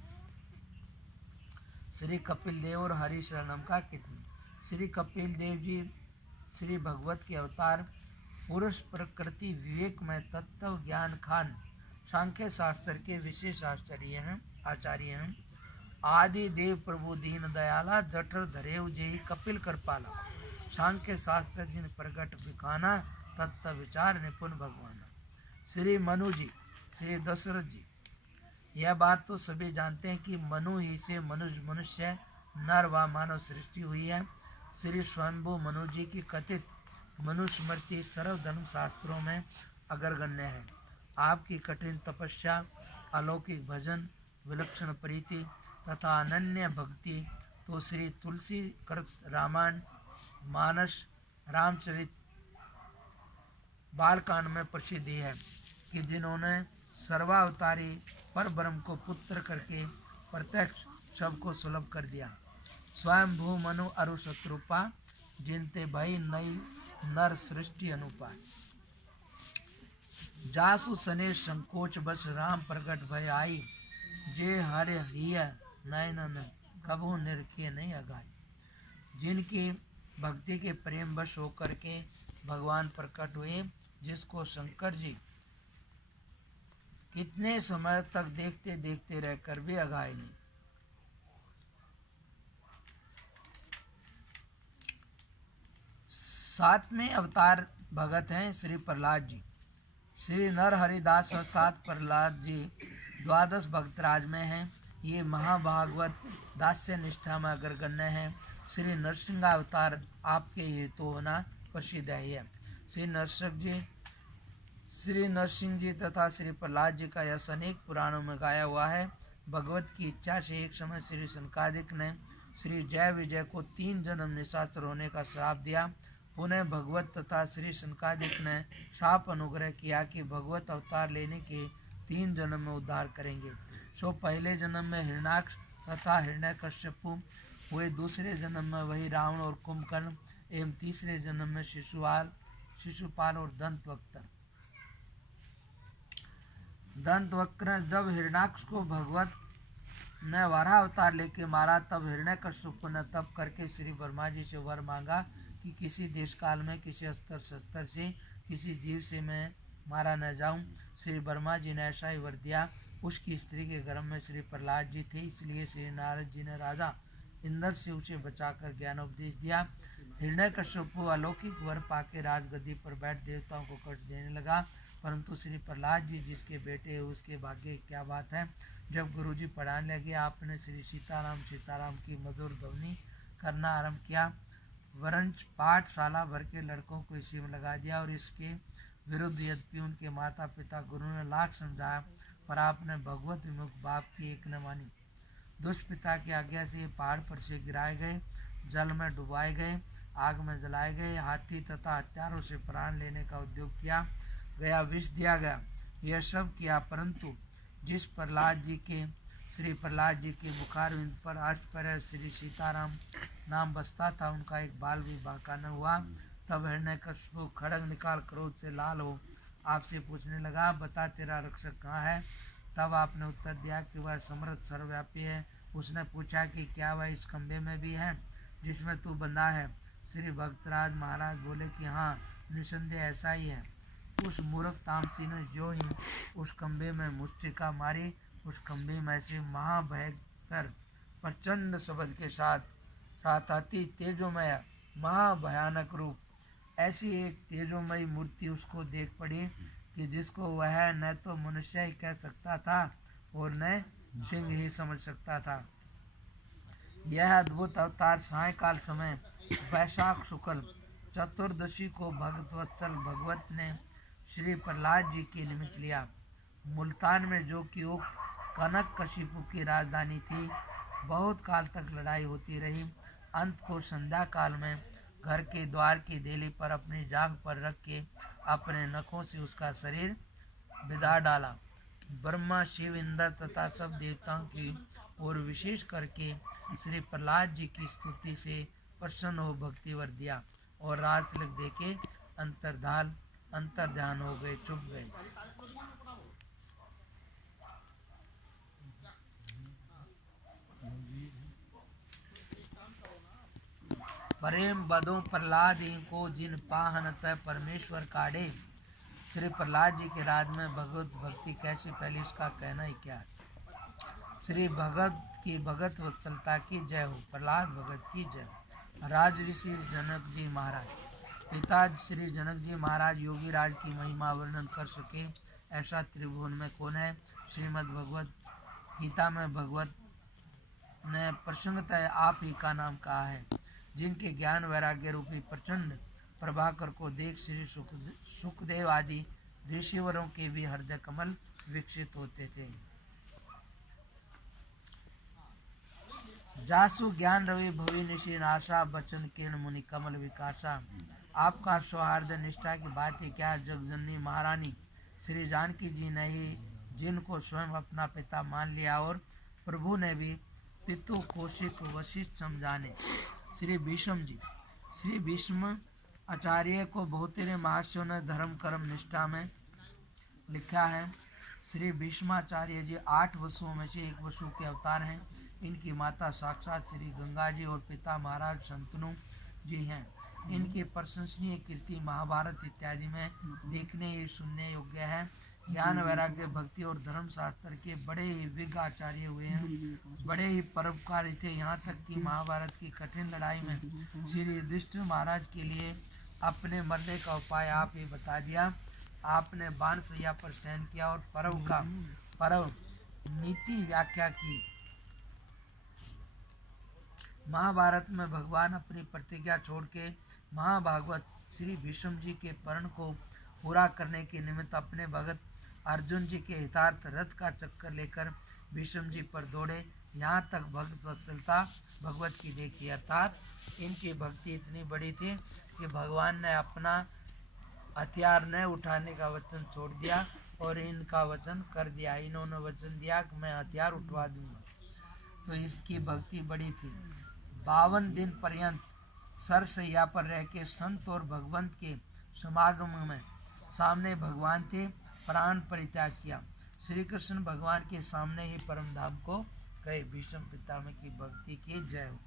श्री कपिल देव और हरि शरणम का कीर्तन। श्री कपिल देव जी श्री भगवत के अवतार, पुरुष प्रकृति विवेक में तत्व ज्ञान खान, सांख्य शास्त्र के विशेष आचार्य हैं। आदि देव प्रभु दीन दयाला, जठर धरेव जेहि कपिल कृपाला, सांख्य शास्त्र जिन प्रगट बिखाना, तत्व विचार निपुण भगवान। श्री मनु जी, श्री दशरथ जी, यह बात तो सभी जानते हैं कि मनु ही से मनुष्य नर व मानव सृष्टि हुई है। श्री स्वयंभू मनु जी की कथित मनुस्मृति सर्वधर्म शास्त्रों में अग्रगण्य है। आपकी कठिन तपस्या, अलौकिक भजन, विलक्षण प्रीति तथा अनन्य भक्ति तो श्री तुलसी कृत रामायण, मानस, रामचरित बालकांड में प्रसिद्धि है कि जिन्होंने सर्वावतारी पर ब्रह्म को पुत्र करके प्रत्यक्ष सबको सुलभ कर दिया। स्वयं भू मनु अरु शत्रुपा, जिनते भई नई नर सृष्टि अनुपा, जासु सने संकोच बस राम प्रगट भय आई, जे हरे हिय नयन कबहू निरखे नहीं अगाई। जिनकी भक्ति के प्रेम वश होकर के भगवान प्रकट हुए, जिसको शंकर जी कितने समय तक देखते देखते रहकर भी अगाए नहीं। सातवें अवतार भगत हैं श्री प्रहलाद जी। श्री नर हरिदास अर्थात प्रहलाद जी द्वादश भक्तराज में हैं। ये महाभागवत दास्य निष्ठा में अग्रगण्य हैं। श्री नरसिंह अवतार आपके हेतु होना प्रसिद्ध है। श्री नरसिंह जी तथा श्री प्रहलाद जी का यश अनेक पुराणों में गाया हुआ है। भगवत की इच्छा से एक समय श्री सनकादिक ने श्री जय विजय को 3 जन्म निशाचर होने का श्राप दिया। पुनः भगवत तथा श्री सनकादिक ने शाप अनुग्रह किया कि भगवत अवतार लेने के 3 जन्म में उद्धार करेंगे। सो पहले जन्म में हिरण्याक्ष तथा हिरण्यकश्यपु हुए, दूसरे जन्म में वही रावण और कुंभकर्ण एवं तीसरे जन्म में शिशुपाल और दंतवक्र। जब हिरण्याक्ष को भगवत ने वारा अवतार लेके मारा, तब हिरण्यकश्यप ने तप करके श्री ब्रह्मा जी से वर मांगा कि किसी देश काल में किसी अस्त्र शस्त्र से किसी जीव से मैं मारा न जाऊं। श्री ब्रह्मा जी ने ऐसा ही वर दिया। उसकी स्त्री के गर्भ में श्री प्रहलाद जी थे, इसलिए श्री नारद जी ने राजा इंद्र से उसे बचाकर ज्ञान उपदेश दिया। हिरण्यकश्यप अलौकिक वर पाके राजगद्दी पर बैठ देवताओं को कष्ट देने लगा, परंतु श्री प्रहलाद जी जिसके बेटे हैं उसके भाग्य क्या बात है। जब गुरुजी पढ़ाने लगे, आपने श्री सीताराम की मधुर ध्वनि करना आरंभ किया। वरंच पाठशाला भर के लड़कों को इसी में लगा दिया और इसके विरुद्ध यद्यपि उनके माता पिता गुरु ने लाख समझाया, पर आपने भगवत विमुख बाप की एक न मानी। दुष्पिता की आज्ञा से ये पहाड़ पर से गिराए गए, जल में डुबाए गए, आग में जलाए गए, हाथी तथा हत्यारों से प्राण लेने का उद्योग किया गया, विष दिया गया, यह सब किया। परंतु जिस श्री प्रहलाद जी के मुखारविंद पर अष्टपैर श्री सीताराम नाम बसता था, उनका एक बाल भी बांका न हुआ। तब हिरण्यकश्यप खड्ग निकाल क्रोध से लाल हो आपसे पूछने लगा, बता तेरा रक्षक कहाँ है। तब आपने उत्तर दिया कि वह समर्थ सर्वव्यापी है। उसने पूछा कि क्या वह इस खंबे में भी है जिसमें तू बंधा है? श्री भक्तराज महाराज बोले कि हाँ, निसंदेह ऐसा ही है। उस मूर्ख तामसी ने जो ही उस खंबे में मुष्टिका मारी, उस खंबे में से महाभयंकर प्रचंड शब्द के साथ अति तेजोमय महाभयानक रूप ऐसी एक तेजोमयी मूर्ति उसको देख पड़ी कि जिसको वह न तो मनुष्य ही कह सकता था और न सिंह ही समझ सकता था। यह अद्भुत अवतार सायकाल समय वैशाख शुक्ल चतुर्दशी को भगवत्सल भगवत ने श्री प्रहलाद जी के निमित्त लिया। मुल्तान में जो कि उक्त कनक कशिपु की राजधानी थी, बहुत काल तक लड़ाई होती रही। अंत को संध्या काल में घर के द्वार की देली पर अपनी जांघ पर रख के अपने नखों से उसका शरीर बिदा डाला। ब्रह्मा, शिव, इंद्र तथा सब देवताओं की और विशेष करके श्री प्रहलाद जी की स्तुति से प्रसन्न हो भक्ति वर दिया और राज तिलक देके अंतर्ध्यान हो गए, चुप गए। प्रेम बदो प्रहलाद को जिन पाहन तय परमेश्वर काढ़े। श्री प्रहलाद जी के राज में भगवत भक्ति कैसे फैली, इसका कहना ही क्या है। श्री भगत की भगत वत्सलता की जय हो। प्रहलाद भगत की जय। राज ऋषि जनक जी महाराज। पिता श्री जनक जी महाराज योगी राज की महिमा वर्णन कर सके ऐसा त्रिभुवन में कौन है। श्रीमद् भगवत गीता में भगवत ने प्रसंगतः आप ही का नाम कहा है। जिनके ज्ञान वैराग्य रूपी प्रचंड प्रभाकर को देख श्री सुखदेव आदि ऋषिवरों के भी हृदय कमल विकसित होते थे। जासु ज्ञान रवि भवि निशि नाशा बचन किरण मुनि कमल विकासा। आपका सौहार्द निष्ठा की बात ही क्या। जगजननी महारानी श्री जानकी जी ने ही जिनको स्वयं अपना पिता मान लिया और प्रभु ने भी पितु कौशिक वशिष्ठ समझाने। श्री भीष्म जी। श्री भीष्म आचार्य को बहुत तेरे महर्षियों ने धर्म कर्म निष्ठा में लिखा है। श्री भीष्माचार्य जी 8 वसुओं में से एक वसु के अवतार हैं। इनकी माता साक्षात श्री गंगा जी और पिता महाराज शंतनु जी हैं। इनकी प्रशंसनीय कीर्ति महाभारत इत्यादि में देखने ही सुनने योग्य है। ज्ञान वैराग्य भक्ति और धर्म शास्त्र के बड़े ही विज्ञ आचार्य हुए हैं, बड़े ही परोपकारी थे। यहाँ तक कि महाभारत की कठिन लड़ाई में श्री युधिष्ठिर महाराज के लिए अपने मरने का उपाय आप ही बता दिया। आपने बाण सैया पर शयन किया और परव नीति व्याख्या की। महाभारत में भगवान अपनी प्रतिज्ञा छोड़ के महाभागवत श्री भीष्म जी के पर्ण को पूरा करने के निमित्त अपने भगत अर्जुन जी के हितार्थ रथ का चक्कर लेकर भीष्म जी पर दौड़े। यहाँ तक भक्त वत्सलता भगवत की देखी, अर्थात इनकी भक्ति इतनी बड़ी थी कि भगवान ने अपना हथियार न उठाने का वचन छोड़ दिया और इनका वचन कर दिया। इन्होंने वचन दिया कि मैं हथियार उठवा दूंगा, तो इसकी भक्ति बड़ी थी। 52 दिन पर्यंत सरसैया पर रह के संत और भगवंत के समागम में सामने भगवान थे, प्राण परित्याग किया। श्री कृष्ण भगवान के सामने ही परम धाम को गए। भीष्म पितामह की भक्ति की जय हो।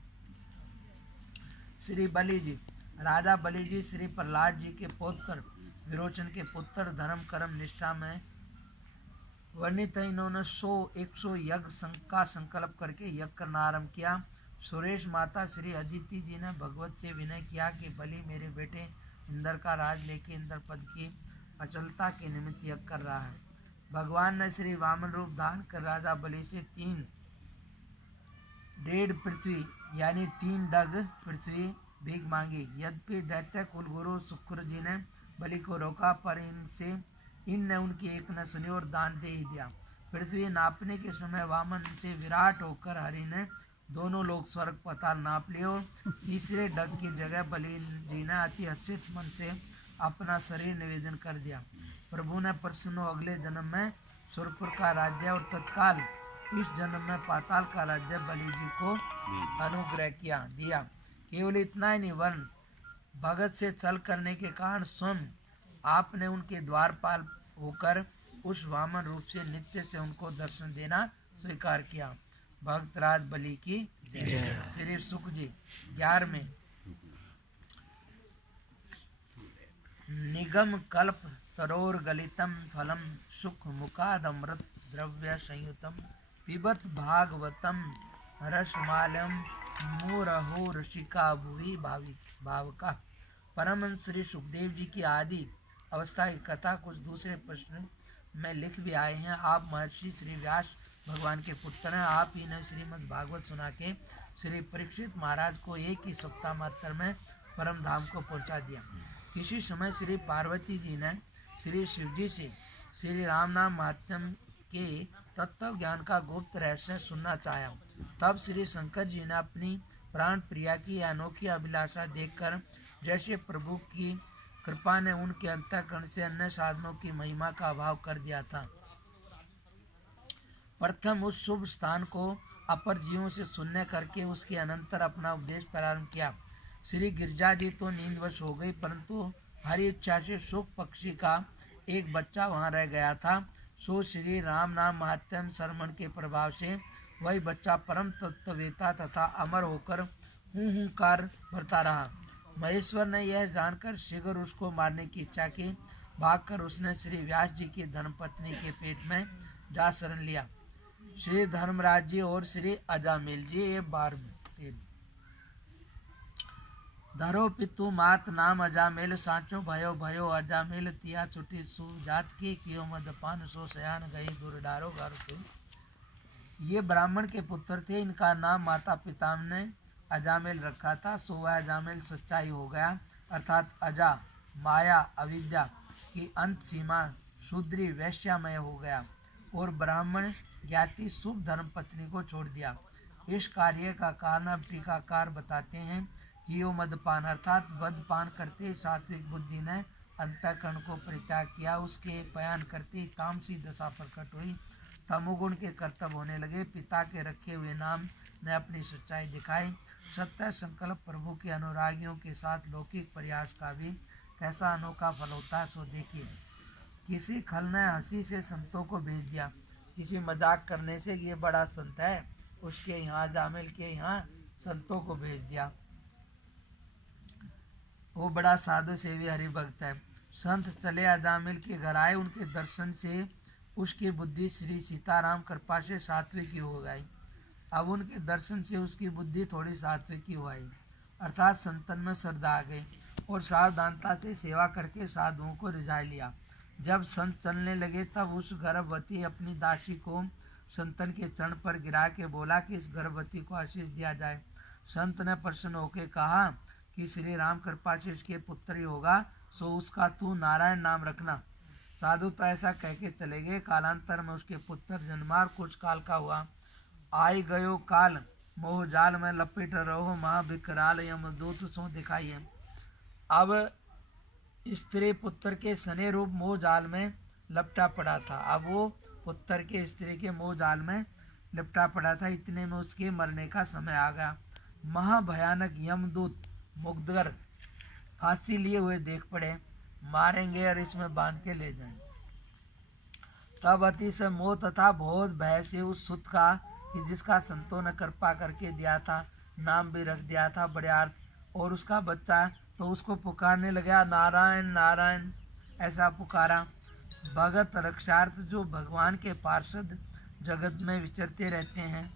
श्री बलि जी। राजा बलि जी श्री प्रहलाद जी के पुत्र विरोचन के पुत्र धर्म कर्म निष्ठा में वर्णित है। इन्होंने 100 यज्ञ का संकल्प करके यज्ञ करना आरंभ किया। सुरेश माता श्री अदिति जी ने भगवत से विनय किया कि बलि मेरे बेटे इंद्र का राज लेके इंद्र पद की अचलता के निमित्त यज्ञ कर रहा है। भगवान ने श्री वामन रूप धारण कर राजा बलि से 3.5 पृथ्वी यानी 3 डग पृथ्वी भीख मांगी। यद्यपि दैत्य कुलगुरु शुक्र जी ने बलि को रोका, पर इनने उनकी एक न सुनी और दान दे ही दिया। पृथ्वी नापने के समय वामन से विराट होकर हरि ने दोनों लोग स्वर्ग पाताल नाप लिए और तीसरे डग की जगह बलि जी ने अति हर्षित मन से अपना शरीर निवेदन कर दिया। प्रभु ने प्रसन्न हो अगले जन्म में सुरपुर का राज्य और तत्काल इस जन्म में पाताल का राज्य बलि जी को अनुग्रह दिया। केवल इतना ही नहीं, वर्ण भगत से छल करने के कारण स्वयं आपने उनके द्वारपाल होकर उस वामन रूप से नित्य से उनको दर्शन देना स्वीकार किया। भक्तराज बलि की जय। श्री सुख जी 11वें। निगम कल्प तरोर गलितम फलम सुख मुखादमृत द्रव्य संयुतम पिबत भागवतम रसमालयम मुरहो ऋषिका भुवि भावका। परमहंस श्री सुखदेव जी की आदि अवस्था की कथा कुछ दूसरे प्रश्न में लिख भी आए हैं। आप महर्षि श्री व्यास भगवान के पुत्र हैं। आप ही ने श्रीमद् भागवत सुना के श्री परीक्षित महाराज को एक ही सप्ताह मात्र में परम धाम को पहुंचा दिया। किसी समय श्री पार्वती जी ने श्री शिव जी से श्री राम नाम महात्म्य के तत्व ज्ञान का गुप्त रहस्य सुनना चाहा। तब श्री शंकर जी ने अपनी प्राण प्रिया की अनोखी अभिलाषा देखकर जैसे प्रभु की कृपा ने उनके अंतःकरण से अन्य साधनों की महिमा का अभाव कर दिया था, प्रथम उस शुभ स्थान को अपर जीवों से सुनने करके उसके अनंतर अपना उपदेश प्रारंभ किया। श्री गिरिजा जी तो नींदवश हो गई, परंतु हरी इच्छा से सुख पक्षी का एक बच्चा वहां रह गया था। सो श्री राम नाम महात्म्य श्रवण के प्रभाव से वही बच्चा परम तत्ववेता तथा अमर होकर हुंकार भरता रहा। महेश्वर ने यह जानकर शीघ्र उसको मारने की इच्छा की। भागकर उसने श्री व्यास जी की धर्मपत्नी के पेट में जा शरण लिया। श्री धर्मराज जी और श्री अजामिल जी ये 12 धरो पितु मात नाम अजामिल सांचो भयो भयो अजामिल तिया छुटी सुजात की कियो मदपान सो सयान गई दूर डारो गारो। ये ब्राह्मण के पुत्र थे। इनका नाम माता पिता ने अजामिल रखा था। सो वह अजामिल सच्चाई हो गया, अर्थात अजा माया अविद्या की अंत सीमा शूद्री वैश्यामय हो गया और ब्राह्मण ज्ञाति शुभ धर्म पत्नी को छोड़ दिया। इस कार्य का कारण अब टीकाकार बताते हैं कि यो मदपान अर्थात मदपान करते सात्विक बुद्धि ने अंतःकरण को परित्याग किया। उसके पयान करते तामसी दशा प्रकट हुई, तमोगुण के कर्तव्य होने लगे। पिता के रखे हुए नाम ने अपनी सच्चाई दिखाई। सत्य संकल्प प्रभु के अनुरागियों के साथ लौकिक प्रयास का भी कैसा अनोखा फल होता है सो देखिए। किसी खल ने हंसी से संतों को भेज दिया, किसी मजाक करने से ये बड़ा संत है उसके यहाँ जामिल के यहाँ संतों को भेज दिया, वो बड़ा साधु सेवी हरिभक्त है। संत चले अजामिल के घर आए, उनके दर्शन से उसकी बुद्धि श्री सीताराम कृपा से सात्विकी हो गई। अब उनके दर्शन से उसकी बुद्धि थोड़ी सात्विकी हो आई, अर्थात संतन में श्रद्धा आ गई और सावधानता से सेवा करके साधुओं को रिझा लिया। जब संत चलने लगे तब उस गर्भवती अपनी दासी को संतन के चरण पर गिरा के बोला कि इस गर्भवती को आशीष दिया जाए। संत ने प्रसन्न होकर कहा कि श्री राम कृपा से इसके पुत्र ही होगा, सो उसका तू नारायण नाम रखना। साधु तो ऐसा कह के चले गए। कालांतर में उसके पुत्र जन्मार कुछ काल का हुआ। आई गयो काल मोह जाल में लपेट रहो महा विकराल यमदूत सो दिखाइए। अब स्त्री पुत्र के सने रूप मोह जाल में लपटा पड़ा था। अब वो पुत्र के स्त्री के मोह जाल में लिपटा पड़ा था। इतने में उसके मरने का समय आ गया। महाभयानक यमदूत मुग्धर फांसी लिए हुए देख पड़े, मारेंगे और इसमें बांध के ले जाएंगे। तब अतिशय मोह तथा बहुत भय से उस सुत का कि जिसका संतों ने कृपा करके दिया था, नाम भी रख दिया था बड़े और उसका बच्चा, तो उसको पुकारने लगा नारायण नारायण, ऐसा पुकारा। भगत रक्षार्थ जो भगवान के पार्षद जगत में विचरते रहते हैं,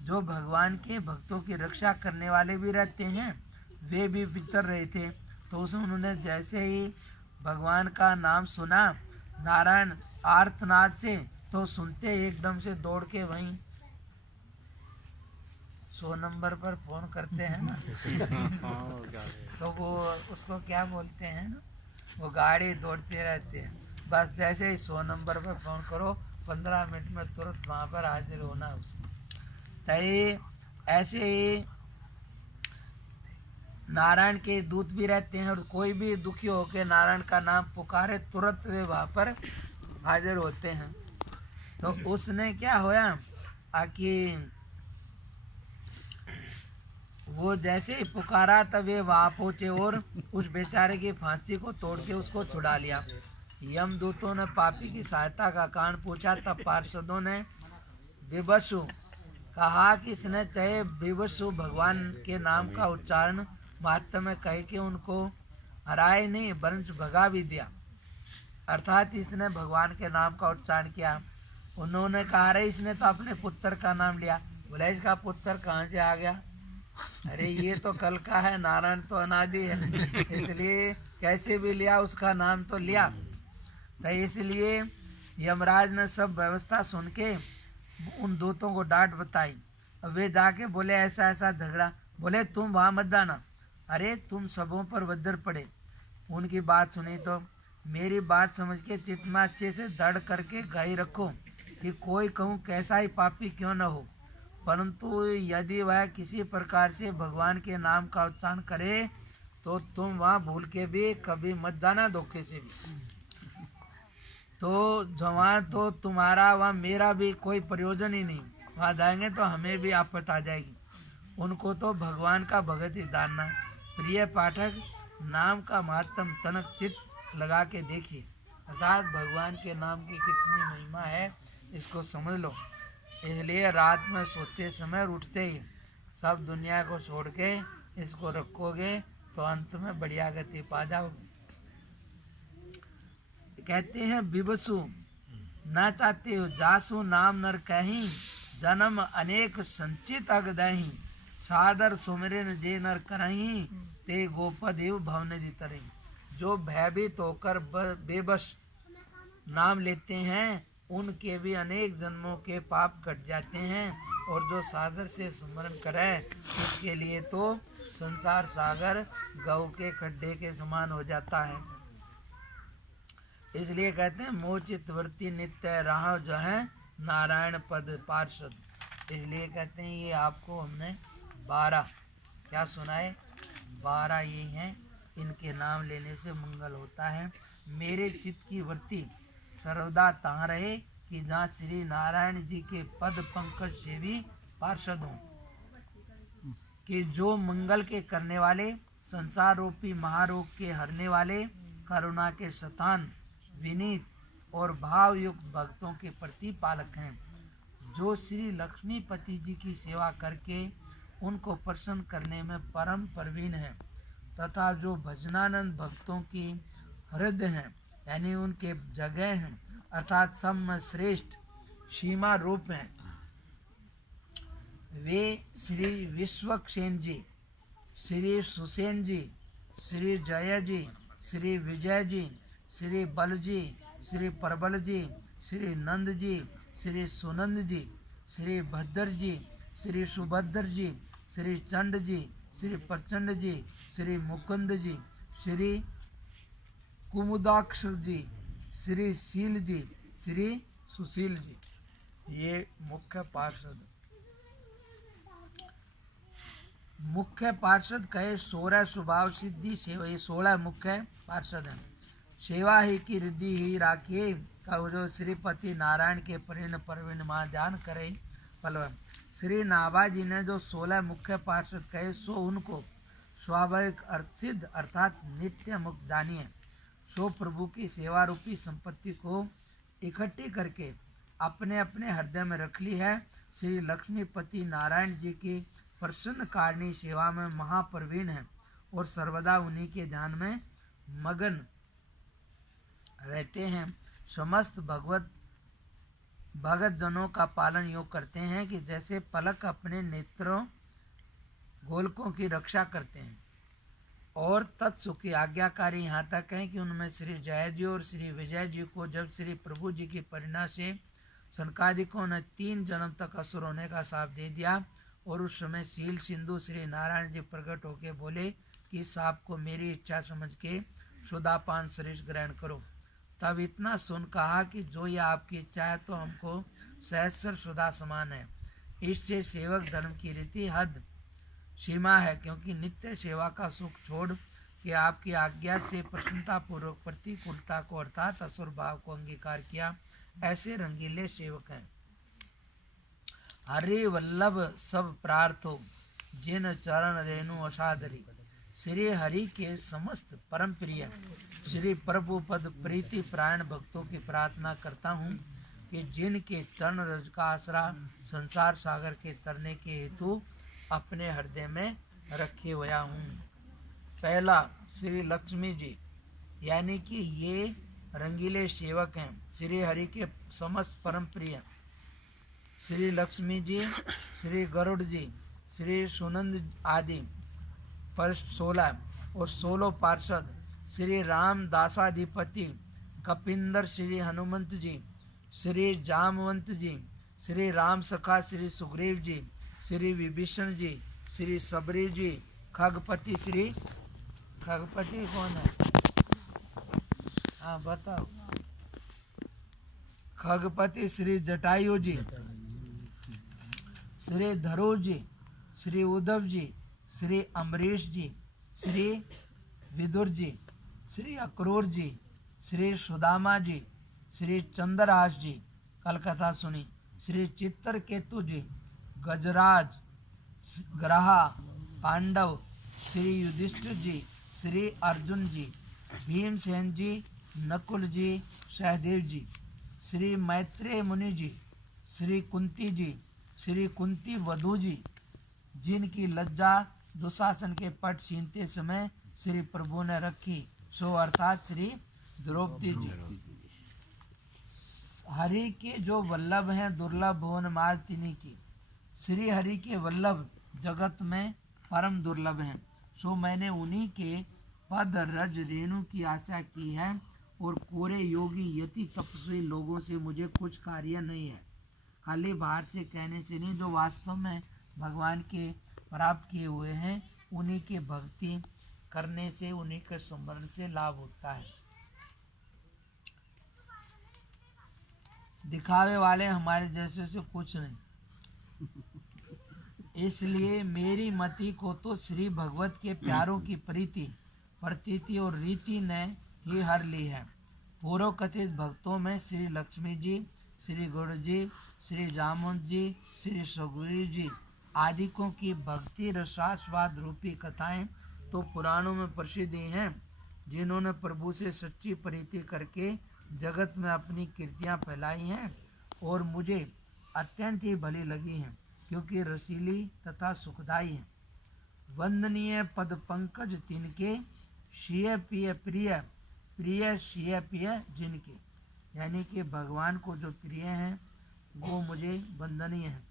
जो भगवान के भक्तों की रक्षा करने वाले भी रहते हैं, वे भी विचर रहे थे। तो उसमें उन्होंने जैसे ही भगवान का नाम सुना नारायण आर्तनाद से, तो सुनते एकदम से दौड़ के वहीं 100 नंबर पर फोन करते हैं ना तो वो उसको क्या बोलते हैं ना, वो गाड़ी दौड़ते रहते हैं। बस जैसे ही 100 नंबर पर फोन करो 15 मिनट में तुरंत वहाँ पर हाजिर होना उसको। तय ऐसे ही नारायण के दूत भी रहते हैं और कोई भी दुखी होकर नारायण का नाम पुकारे तुरंत वे वहाँ पर हाजिर होते हैं। तो उसने क्या होया कि वो जैसे ही पुकारा तब वे वहाँ पहुँचे और उस बेचारे की फांसी को तोड़ के उसको छुड़ा लिया। यमदूतों ने पापी की सहायता का कारण पूछा, तब पार्षदों ने विवशु कहा कि इसने चाहे विवशु भगवान के नाम का उच्चारण महत्व में कह के उनको हराए नहीं वरंच भगा भी दिया, अर्थात इसने भगवान के नाम का उच्चारण किया। उन्होंने कहा, अरे इसने तो अपने पुत्र का नाम लिया। बोला, इसका पुत्र कहाँ से आ गया? अरे ये तो कल का है, नारायण तो अनादि है, इसलिए कैसे भी लिया उसका नाम तो लिया। तो इसलिए यमराज ने सब व्यवस्था सुन के उन दूतों को डांट बताई। वे जाके बोले, ऐसा ऐसा झगड़ा। बोले, तुम वहाँ मत जाना, अरे तुम सबों पर वज्र पड़े। उनकी बात सुनी तो मेरी बात समझ के चित्त में अच्छे से दृढ़ करके गाई रखो कि कोई कहूँ कैसा ही पापी क्यों न हो, परंतु यदि वह किसी प्रकार से भगवान के नाम का उच्चारण करे तो तुम वहाँ भूल के भी कभी मत जाना, धोखे से भी। तो वहाँ तो तुम्हारा वहाँ मेरा भी कोई प्रयोजन ही नहीं, वहाँ जाएंगे तो हमें भी आफत आ जाएगी। उनको तो भगवान का भगत ही जानना। प्रिय पाठक, नाम का महत्तम तनक चित्त लगा के देखिए, अर्थात भगवान के नाम की कितनी महिमा है इसको समझ लो। इसलिए रात में सोते समय और उठते ही सब दुनिया को छोड़ के इसको रखोगे तो अंत में बढ़िया गति पा जाओगे। कहते हैं, विवसु ना चाहते हो जासु नाम नर कहीं, जन्म अनेक संचित अग दही, सादर सुमिरन जे नर करही, ते गोपदेव भवन दितरही। जो भयभीत होकर बेबस नाम लेते हैं उनके भी अनेक जन्मों के पाप कट जाते हैं, और जो सादर से स्मरण करे उसके लिए तो संसार सागर गऊ के खड्डे के समान हो जाता है। इसलिए कहते हैं, मोह चित्त वृत्ति नित्य राह जो है नारायण पद पार्षद। इसलिए कहते हैं ये आपको हमने 12 क्या सुनाए, 12 ये हैं, इनके नाम लेने से मंगल होता है। मेरे चित्त की वृत्ति सर्वदा तहाँ रहे कि जहाँ श्री नारायण जी के पद पंकज से भी पार्षद हों, कि जो मंगल के करने वाले, संसार रूपी महारोग के हरने वाले, करुणा के शतान, विनीत और भाव युक्त भक्तों के प्रति पालक हैं, जो श्री लक्ष्मीपति जी की सेवा करके उनको प्रसन्न करने में परम प्रवीण हैं, तथा जो भजनानंद भक्तों की हृदय हैं, यानी उनके जगह हैं, अर्थात सब में श्रेष्ठ सीमा रूप हैं। वे श्री विश्वक्षेन जी, श्री सुसेन जी, श्री जय जी, श्री विजय जी, श्री बल जी, श्री प्रबल जी, श्री नंद जी, श्री सुनंद जी, श्री भद्र जी, श्री सुभद्र जी, श्री चंड जी, श्री प्रचंड जी, श्री मुकुंद जी, श्री कुमुदाक्ष जी, श्री शील जी, श्री सुशील जी, ये मुख्य पार्षद। मुख्य पार्षद कहे 16 स्वभाव सिद्धि सेवा, ये 16 मुख्य पार्षद हैं। सेवा ही की रिद्धि ही राखिए का जो श्रीपति नारायण के परिण प्रवीण महाजान करे पलवन। श्री नाभा जी ने जो 16 मुख्य पार्षद कहे सो उनको स्वाभाविक अर्थ सिद्ध अर्थात नित्य मुक्त जानिए। सो प्रभु की सेवा रूपी संपत्ति को इकट्ठी करके अपने अपने हृदय में रख ली है। श्री लक्ष्मीपति नारायण जी की प्रसन्न कारिणी सेवा में महाप्रवीण है और सर्वदा उन्हीं के ध्यान में मगन रहते हैं। समस्त भगत जनों का पालन योग करते हैं कि जैसे पलक अपने नेत्रों गोलकों की रक्षा करते हैं। और तत्सुख की आज्ञाकारी यहाँ तक है कि उनमें श्री जय जी और श्री विजय जी को जब श्री प्रभु जी की परिणा से सनकादिकों ने 3 जन्म तक असुर होने का साप दे दिया, और उस समय सील सिंधु श्री नारायण जी प्रकट होके बोले कि साप को मेरी इच्छा समझ के सुदापान श्रेष्ठ ग्रहण करो। तब इतना सुन कहा कि जो ये आपकी इच्छा है तो हमको सहस्र सुधा समान है। इससे सेवक धर्म की रीति हद सीमा है, क्योंकि नित्य सेवा का सुख छोड़ के आपकी आज्ञा से प्रसन्नता पूर्वक प्रतिकूलता को अर्थात असुर भाव को अंगीकार किया, ऐसे रंगीले सेवक हैं। हरि वल्लभ सब प्रार्थो जिन चरण रेणु असादरी। श्री हरि के समस्त परम प्रिय श्री प्रभु पद प्रीति प्राण भक्तों की प्रार्थना करता हूँ कि जिनके चरण रज का आसरा संसार सागर के तरने के हेतु अपने हृदय में रखे हुआ हूँ। पहला श्री लक्ष्मी जी, यानी कि ये रंगीले सेवक हैं श्री हरि के समस्त परम प्रिय श्री लक्ष्मी जी, श्री गरुड़ जी, श्री सुनंद आदि पर 16 और 16 पार्षद श्री राम दासाधिपति कपिंदर, श्री हनुमंत जी, श्री जामवंत जी, श्री राम सखा श्री सुग्रीव जी, श्री विभीषण जी, श्री सबरी जी, खगपति श्री खगपति कौन है? हाँ बताओ। खगपति श्री जटायु जी, श्री धरो जी, श्री उद्धव जी, श्री अम्बरीश जी, श्री विदुर जी, श्री अक्रूर जी, श्री सुदामा जी, श्री चंद्रहास जी, कल कथा सुनी, श्री चित्रकेतु जी, गजराज, ग्रहा, पांडव, श्री युधिष्ठिर जी, श्री अर्जुन जी, भीमसेन जी, नकुल जी, सहदेव जी, श्री मैत्रेय मुनि जी, श्री कुंती जी, श्री कुंती वधू जी, जिनकी लज्जा दुशासन के पट छीनते समय श्री प्रभु ने रखी, सो अर्थात श्री द्रौपदी जी। हरि के जो वल्लभ हैं दुर्लभ भुवन माल तिन्हीं की। श्री हरि के वल्लभ जगत में परम दुर्लभ हैं, सो मैंने उन्हीं के पद रज रेणु की आशा की है और कोरे योगी यति तपस्वी लोगों से मुझे कुछ कार्य नहीं है। खाली बाहर से कहने से नहीं, जो वास्तव में भगवान के प्राप्त किए हुए हैं उन्हीं के भक्ति करने से, उन्हीं के स्मरण से लाभ होता है। दिखावे वाले हमारे जैसे से कुछ नहीं। इसलिए मेरी मति को तो श्री भगवत के प्यारों की प्रीति प्रतीति और रीति ने ही हर ली है। पूर्व कथित भक्तों में श्री लक्ष्मी जी, श्री गुरु जी, श्री जामुन जी, श्री सुग्रीव जी आदिकों की भक्ति रसास्वाद रूपी कथाएं तो पुराणों में प्रसिद्ध ही हैं, जिन्होंने प्रभु से सच्ची प्रीति करके जगत में अपनी कीर्तियां फैलाई हैं और मुझे अत्यंत ही भली लगी हैं, क्योंकि रसीली तथा सुखदायी हैं। वंदनीय पद पंकज तिनके, शिय पिय प्रिय, प्रिय शिय पिय जिनके, यानी कि भगवान को जो प्रिय हैं वो मुझे वंदनीय हैं।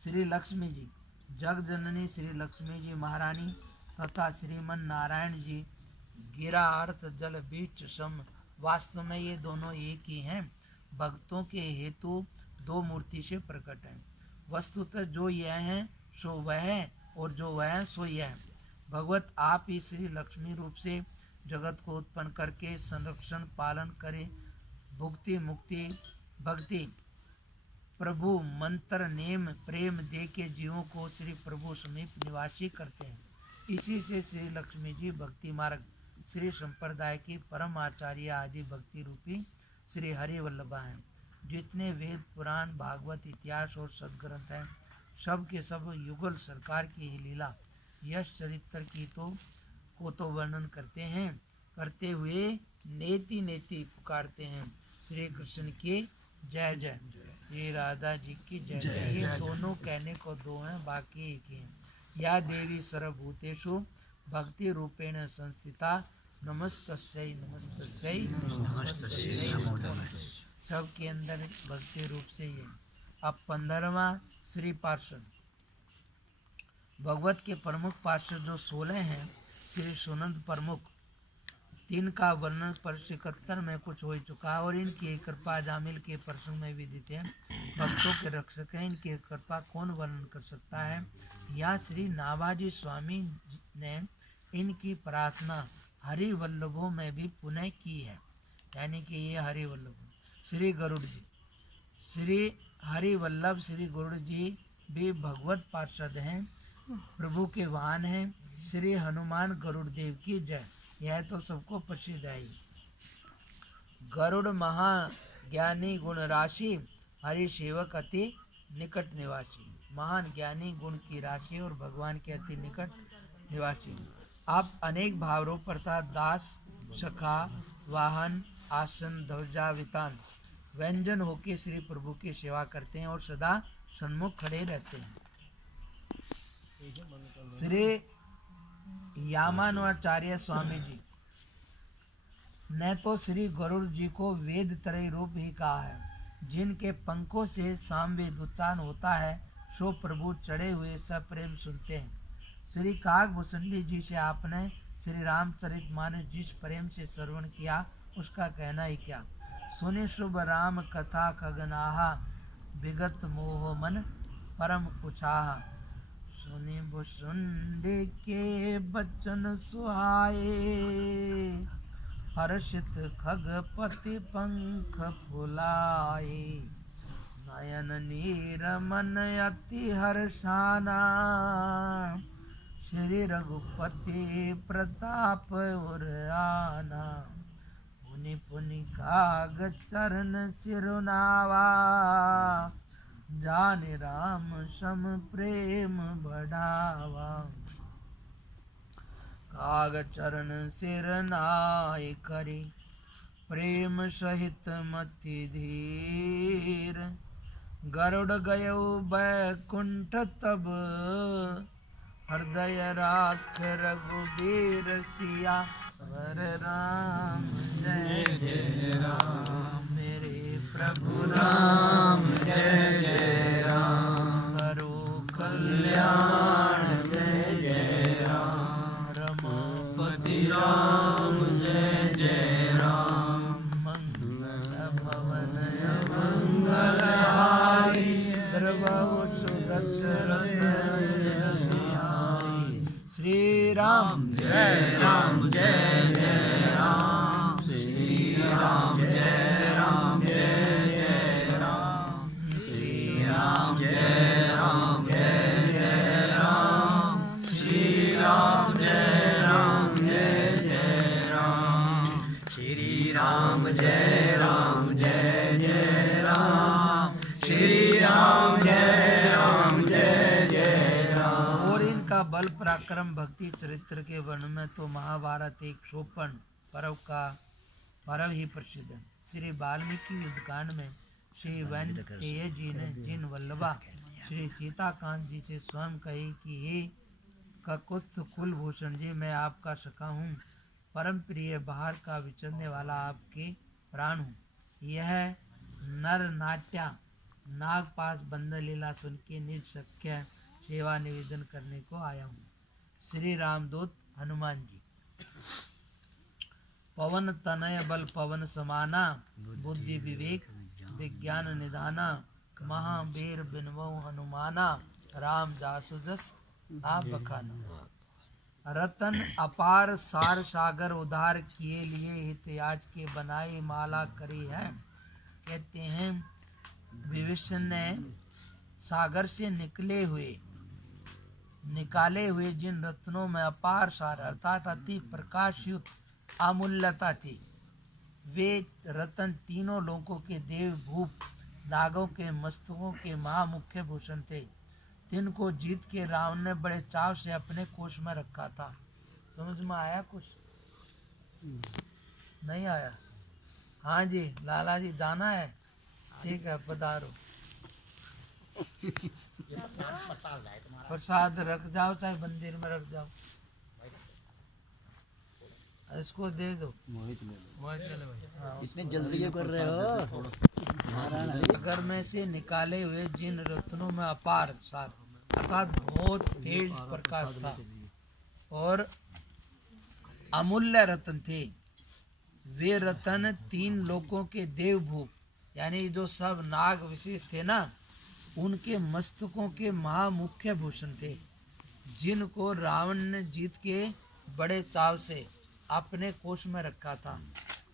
श्री लक्ष्मी जी, जग जननी श्री लक्ष्मी जी महारानी तथा श्रीमन नारायण जी गिरा अर्थ जल बीच सम, वास्तव में ये दोनों एक ही हैं। भक्तों के हेतु दो मूर्ति से प्रकट है। वस्तुतः जो यह है सो वह है और जो वह है सो यह है। भगवत आप ही श्री लक्ष्मी रूप से जगत को उत्पन्न करके संरक्षण पालन करे, भुक्ति मुक्ति भक्ति प्रभु मंत्र नेम प्रेम दे के जीवों को श्री प्रभु समीप निवासी करते हैं। इसी से श्री लक्ष्मी जी भक्ति मार्ग श्री संप्रदाय की परम आचार्य आदि भक्ति रूपी श्री हरि वल्लभा हैं। जितने वेद पुराण भागवत इतिहास और सदग्रंथ हैं सब के सब युगल सरकार की ही लीला यश चरित्र की को तो वर्णन करते हैं, करते हुए नेति नेति पुकारते हैं श्री कृष्ण की जय जय, श्री राधा जी की जय जय। ये दोनों कहने को दो हैं, बाकी एक ही हैं। या देवी सर्वभूतेषु भक्ति रूपेण संस्थिता नमस्तस्यै नमस्तस्यै नमस्तस्यै सबके अंदर भक्ति रूप से ये। अब 15वां श्री पार्षद। भगवत के प्रमुख पार्षद जो 16 हैं, श्री सुनंद प्रमुख, 3 का वर्णन पर 71 में कुछ हो चुका है और इनकी कृपा जामिल के प्रसंग में विदित है। भक्तों के रक्षक हैं, इनकी कृपा कौन वर्णन कर सकता है। या श्री नाभाजी स्वामी ने इनकी प्रार्थना हरि वल्लभों में भी पुनः की है, यानी कि ये हरि वल्लभ। श्री गरुड़ जी, श्री हरि वल्लभ श्री गरुड़ जी भी भगवत पार्षद हैं, प्रभु के वाहन हैं। श्री हनुमान गरुड़ देव की जय, यह तो सबको प्रसिद्ध है। गरुड़ महाज्ञानी गुण राशि, हरि सेवक अति निकट निवासी। महान ज्ञानी गुण की राशि और भगवान के अति निकट निवासी हूँ। आप अनेक भावरों अर्थात दास, सखा, वाहन, आसन, ध्वजा, वितान, व्यंजन होके श्री प्रभु की सेवा करते हैं और सदा सन्मुख खड़े रहते हैं। श्री यामानुचार्य स्वामी जी ने तो श्री गरुड़ जी को वेद त्रय रूप ही कहा है। जिनके पंखों से सामवेद उच्चारण होता है सो प्रभु चढ़े हुए सप्रेम सुनते हैं। श्री काकभूषणी जी से आपने श्री रामचरितमानस जिस प्रेम से श्रवण किया उसका कहना ही क्या। सुने शुभ राम कथा खगनाहा, विगत मोह मन परम उछाहा। सुने भुसुंडी के बचन सुहाए, हर्षित खगपति पंख फुलाए। नयन नीर मन अति हर्षाना, श्री रघुपति प्रताप उरआना। पुनि पुनि काग चरण सिरुनावा, जाने राम सम प्रेम बढ़ावा। काग चरण सिर नाय करे, प्रेम सहित मति धीर। गरुड़ गयो बैकुंठ तब, हृदय राख रघुबीर सिया। वर राम जय जय राम, मेरे प्रभु राम जय जय राम, करो कल्याण जय जय राम, रमापति राम जय जय राम, मंगल भवन मंगलहारी सर्वभौ श्री राम जय राम जय जय राम, श्री राम जय राम जय जय राम, श्री राम जय राम जय जय राम, श्री राम जय राम जय जय राम, श्री राम जय राम जय जय राम, श्री राम जय राम जय जय राम। और इनका बल पराक्रम भक्ति चरित्र के वर्णन में तो महाभारत एक सोपन पर्व ही प्रसिद्ध है। श्री वाल्मीकि युद्धकांड में श्री वैनतेय जी ने जिन वल्लभा श्री सीताकांत जी से स्वयं कही कि हे ककुत्स कुलभूषण जी, मैं आपका सखा हूँ, परम प्रिय बाहर का विचरने वाला आपके प्राण हूँ। यह नर नाट्या नागपाश बंद लीला सुन के निज सख्य सेवा निवेदन करने को आया हूँ। श्री रामदूत हनुमान जी। पवन तनय बल पवन समाना, बुद्धि विवेक विज्ञान निधाना। महावीर बिनवो हनुमाना, राम जासु जस आप बखाना। रतन अपार सार सागर उधार किए लिए हितयाज के बनाए माला करी है। कहते हैं विभीषण ने सागर से निकाले हुए जिन रत्नों में अपार सार अर्थात अति प्रकाशयुक्त अमूल्यता थी, वे रतन तीनों लोकों के देव भूप नागों के मस्तकों के महामुख्य भूषण थे। तिनको जीत के रावण ने बड़े चाव से अपने कोष में रखा था। समझ में आया कुछ? नहीं आया? हाँ जी लाला जी जाना है, ठीक है पधारो। प्रसाद रख जाओ चाहे मंदिर में रख जाओ, इसको दे दो। इतने जल्दी क्यों कर रहे हो? अगर में से निकाले हुए जिन रत्नों में अपार सार अर्थात बहुत तेज प्रकाश था और अमूल्य रत्न थे, वे रत्न तीन लोकों के देवभूप यानी जो सब नाग विशेष थे ना, उनके मस्तकों के महामुख्य भूषण थे, जिनको रावण ने जीत के बड़े चाव से अपने कोष में रखा था।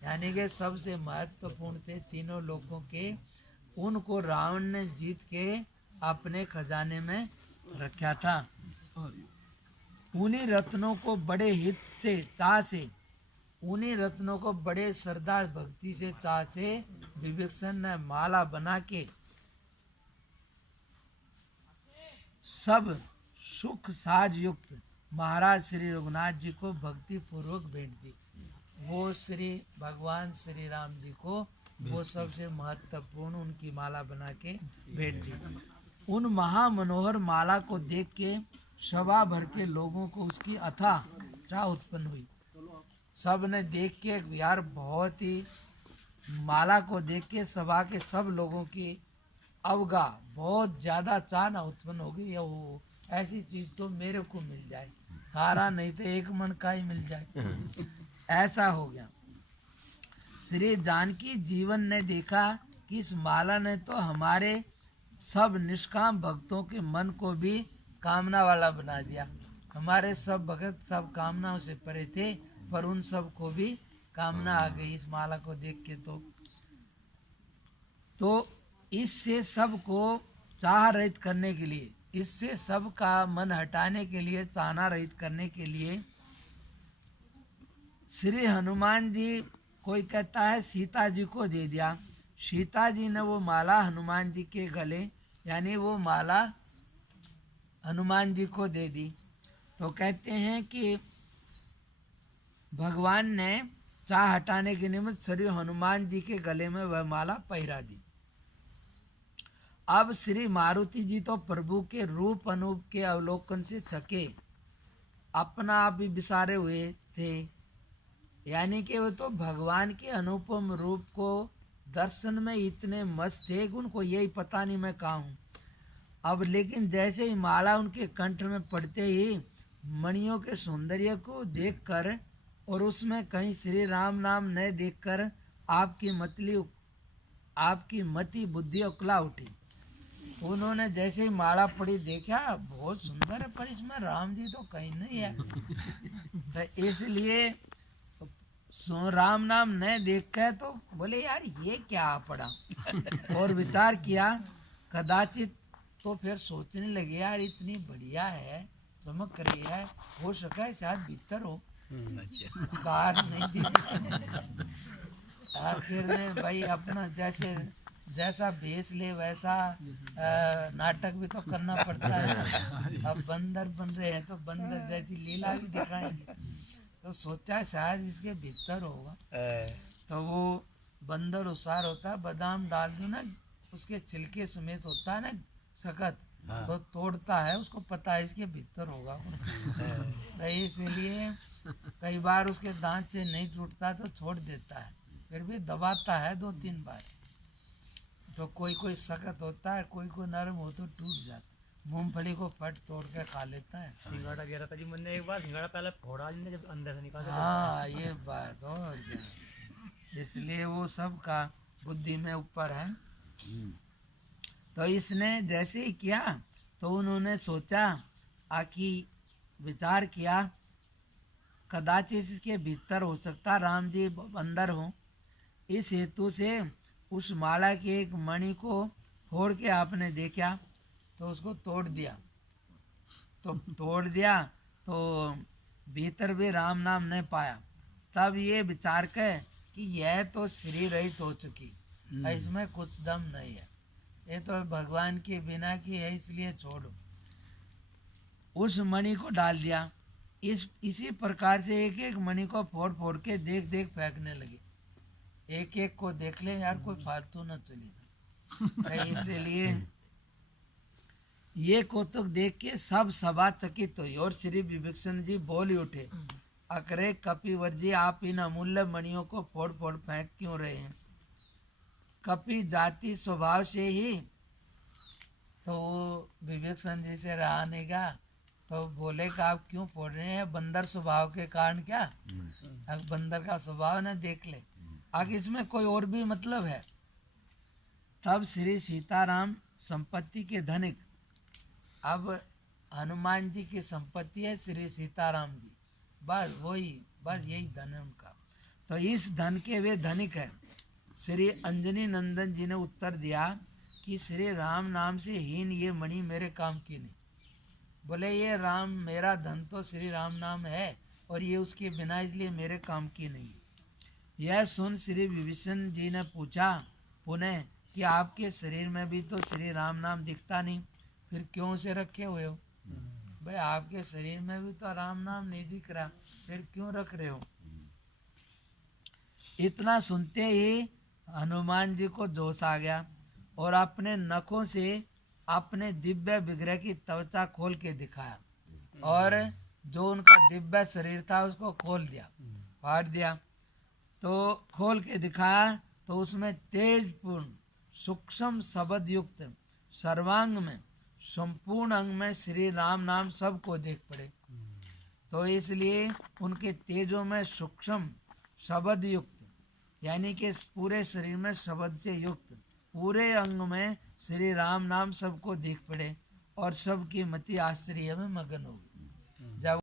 यानी कि सबसे महत्वपूर्ण थे तीनों लोकों के, उनको रावण ने जीत के अपने खजाने में रखा था। उन्हीं रत्नों को बड़े हित से चाह से, उन्हीं रत्नों को बड़े श्रद्धा भक्ति से चाह से विभीषण ने माला बना के सब सुख साज युक्त महाराज श्री रघुनाथ जी को भक्ति पूर्वक भेंट दी। वो श्री भगवान श्री राम जी को वो सबसे महत्वपूर्ण उनकी माला बना के भेंट दी। उन महामनोहर माला को देख के सभा भर के लोगों को उसकी अथाह चाह उत्पन्न हुई। सब ने देख के यार बहुत ही माला को देख के सभा के सब लोगों की अवगा बहुत ज्यादा चाह न उत्पन्न हो गई। वो ऐसी चीज तो मेरे को मिल जाए, सारा नहीं तो एक मन का ही मिल जाए, ऐसा हो गया। श्री जानकी जीवन ने देखा कि इस माला ने तो हमारे सब निष्काम भक्तों के मन को भी कामना वाला बना दिया। हमारे सब भक्त सब कामनाओं से परे थे, पर उन सब को भी कामना आ गई इस माला को देख के। तो इससे सबको चाह रहित करने के लिए, इससे सबका मन हटाने के लिए, चाहना रहित करने के लिए श्री हनुमान जी, कोई कहता है सीता जी को दे दिया। सीता जी ने वो माला हनुमान जी के गले, यानी वो माला हनुमान जी को दे दी। तो कहते हैं कि भगवान ने चाह हटाने के निमित्त श्री हनुमान जी के गले में वह माला पहरा दी। अब श्री मारुति जी तो प्रभु के रूप अनूप के अवलोकन से छके अपना आप भी विसारे हुए थे, यानी कि वो तो भगवान के अनुपम रूप को दर्शन में इतने मस्त थे कि उनको यही पता नहीं मैं कहाँ हूँ। अब लेकिन जैसे ही माला उनके कंठ में पड़ते ही मणियों के सौंदर्य को देखकर और उसमें कहीं श्री राम नाम न देखकर आपकी मति बुद्धि उकला उठी। उन्होंने जैसे ही माला पड़ी देखा बहुत सुंदर है, पर इसमें राम जी तो कहीं नहीं है। तो इसलिए राम नाम न देख कर तो बोले यार ये क्या पड़ा, और विचार किया कदाचित, तो फिर सोचने लगे यार इतनी बढ़िया है, चमक रही है, हो सका है शायद भीतर हो, बाहर नहीं दिख। आखिर में भाई अपना जैसा भेष ले वैसा नाटक भी तो करना पड़ता है। अब बंदर बन रहे हैं तो बंदर जैसी लीला भी दिखाएंगे। तो सोचा शायद इसके भीतर होगा। तो वो बंदर उसार होता है, बादाम डाल दो ना, उसके छिलके समेत होता है ना सख्त, तो तोड़ता है, उसको पता है इसके भीतर होगा। तो इसलिए कई बार उसके दांत से नहीं टूटता तो छोड़ देता है, फिर भी दबाता है 2-3 बार। तो कोई सख्त होता है, कोई नरम हो तो टूट जाता। मूंगफली को फट तोड़ के खा लेता है। सिंगाड़ा गिरा था जी मैंने एक बार, सिंगाड़ा पहले फोड़ा जी ने जब अंदर से निकाला। हाँ ये बात हो गया, इसलिए वो सब का बुद्धि में ऊपर है। तो इसने जैसे ही किया तो उन्होंने सोचा आखि विचार किया कदाचित इसके भीतर हो सकता राम जी अंदर हो। इस हेतु से उस माला के एक मणि को फोड़ के आपने देखा तो उसको तोड़ दिया। तो भीतर भी राम नाम नहीं पाया। तब ये विचार कर कि यह तो शरीर रहित हो चुकी, इसमें कुछ दम नहीं है, ये तो भगवान के बिना की है, इसलिए छोड़ो। उस मणि को डाल दिया। इसी प्रकार से एक एक मणि को फोड़ फोड़ के देख फेंकने लगे। एक एक को देख ले यार, कोई फालतू न चली जाए। इसलिए ये कौतुक देख के सब सभा चकित हुई और श्री विभीषण जी बोल उठे, अकरे कपिवर जी आप इन अमूल्य मणियों को फोड़ फोड़ फेंक क्यों रहे हैं? कपि जाति स्वभाव से ही। तो विभीषण जी से रहा नहीं गया, तो बोले कि आप क्यों फोड़ रहे हैं? बंदर स्वभाव के कारण क्या? बंदर का स्वभाव न देख ले, आगे इसमें कोई और भी मतलब है। तब श्री सीताराम संपत्ति के धनिक, अब हनुमान जी की संपत्ति है श्री सीताराम जी, बस यही धन है उनका। तो इस धन के वे धनिक है। श्री अंजनी नंदन जी ने उत्तर दिया कि श्री राम नाम से हीन ये मणि मेरे काम की नहीं। बोले ये राम मेरा धन तो श्री राम नाम है और ये उसके बिना इसलिए मेरे काम की नहीं। यह सुन श्री विभीषण जी ने पूछा पुनः कि आपके शरीर में भी तो श्री राम नाम दिखता नहीं, फिर क्यों उसे रखे हुए हो? भाई आपके शरीर में भी तो राम नाम नहीं दिख रहा, फिर क्यों रख रहे हो? इतना सुनते ही हनुमान जी को जोश आ गया और अपने नखों से अपने दिव्य विग्रह की त्वचा खोल के दिखाया और जो उनका दिव्य शरीर था उसको खोल दिया, फाड़ दिया। तो खोल के दिखाया तो उसमें तेजपूर्ण सूक्ष्म शब्द युक्त सर्वांग में संपूर्ण अंग में श्री राम नाम सबको देख पड़े। तो इसलिए उनके तेजों में सूक्ष्म शब्द युक्त यानी कि पूरे शरीर में शब्द से युक्त पूरे अंग में श्री राम नाम सबको देख पड़े और सबकी मति आश्चर्य में मगन हो गई।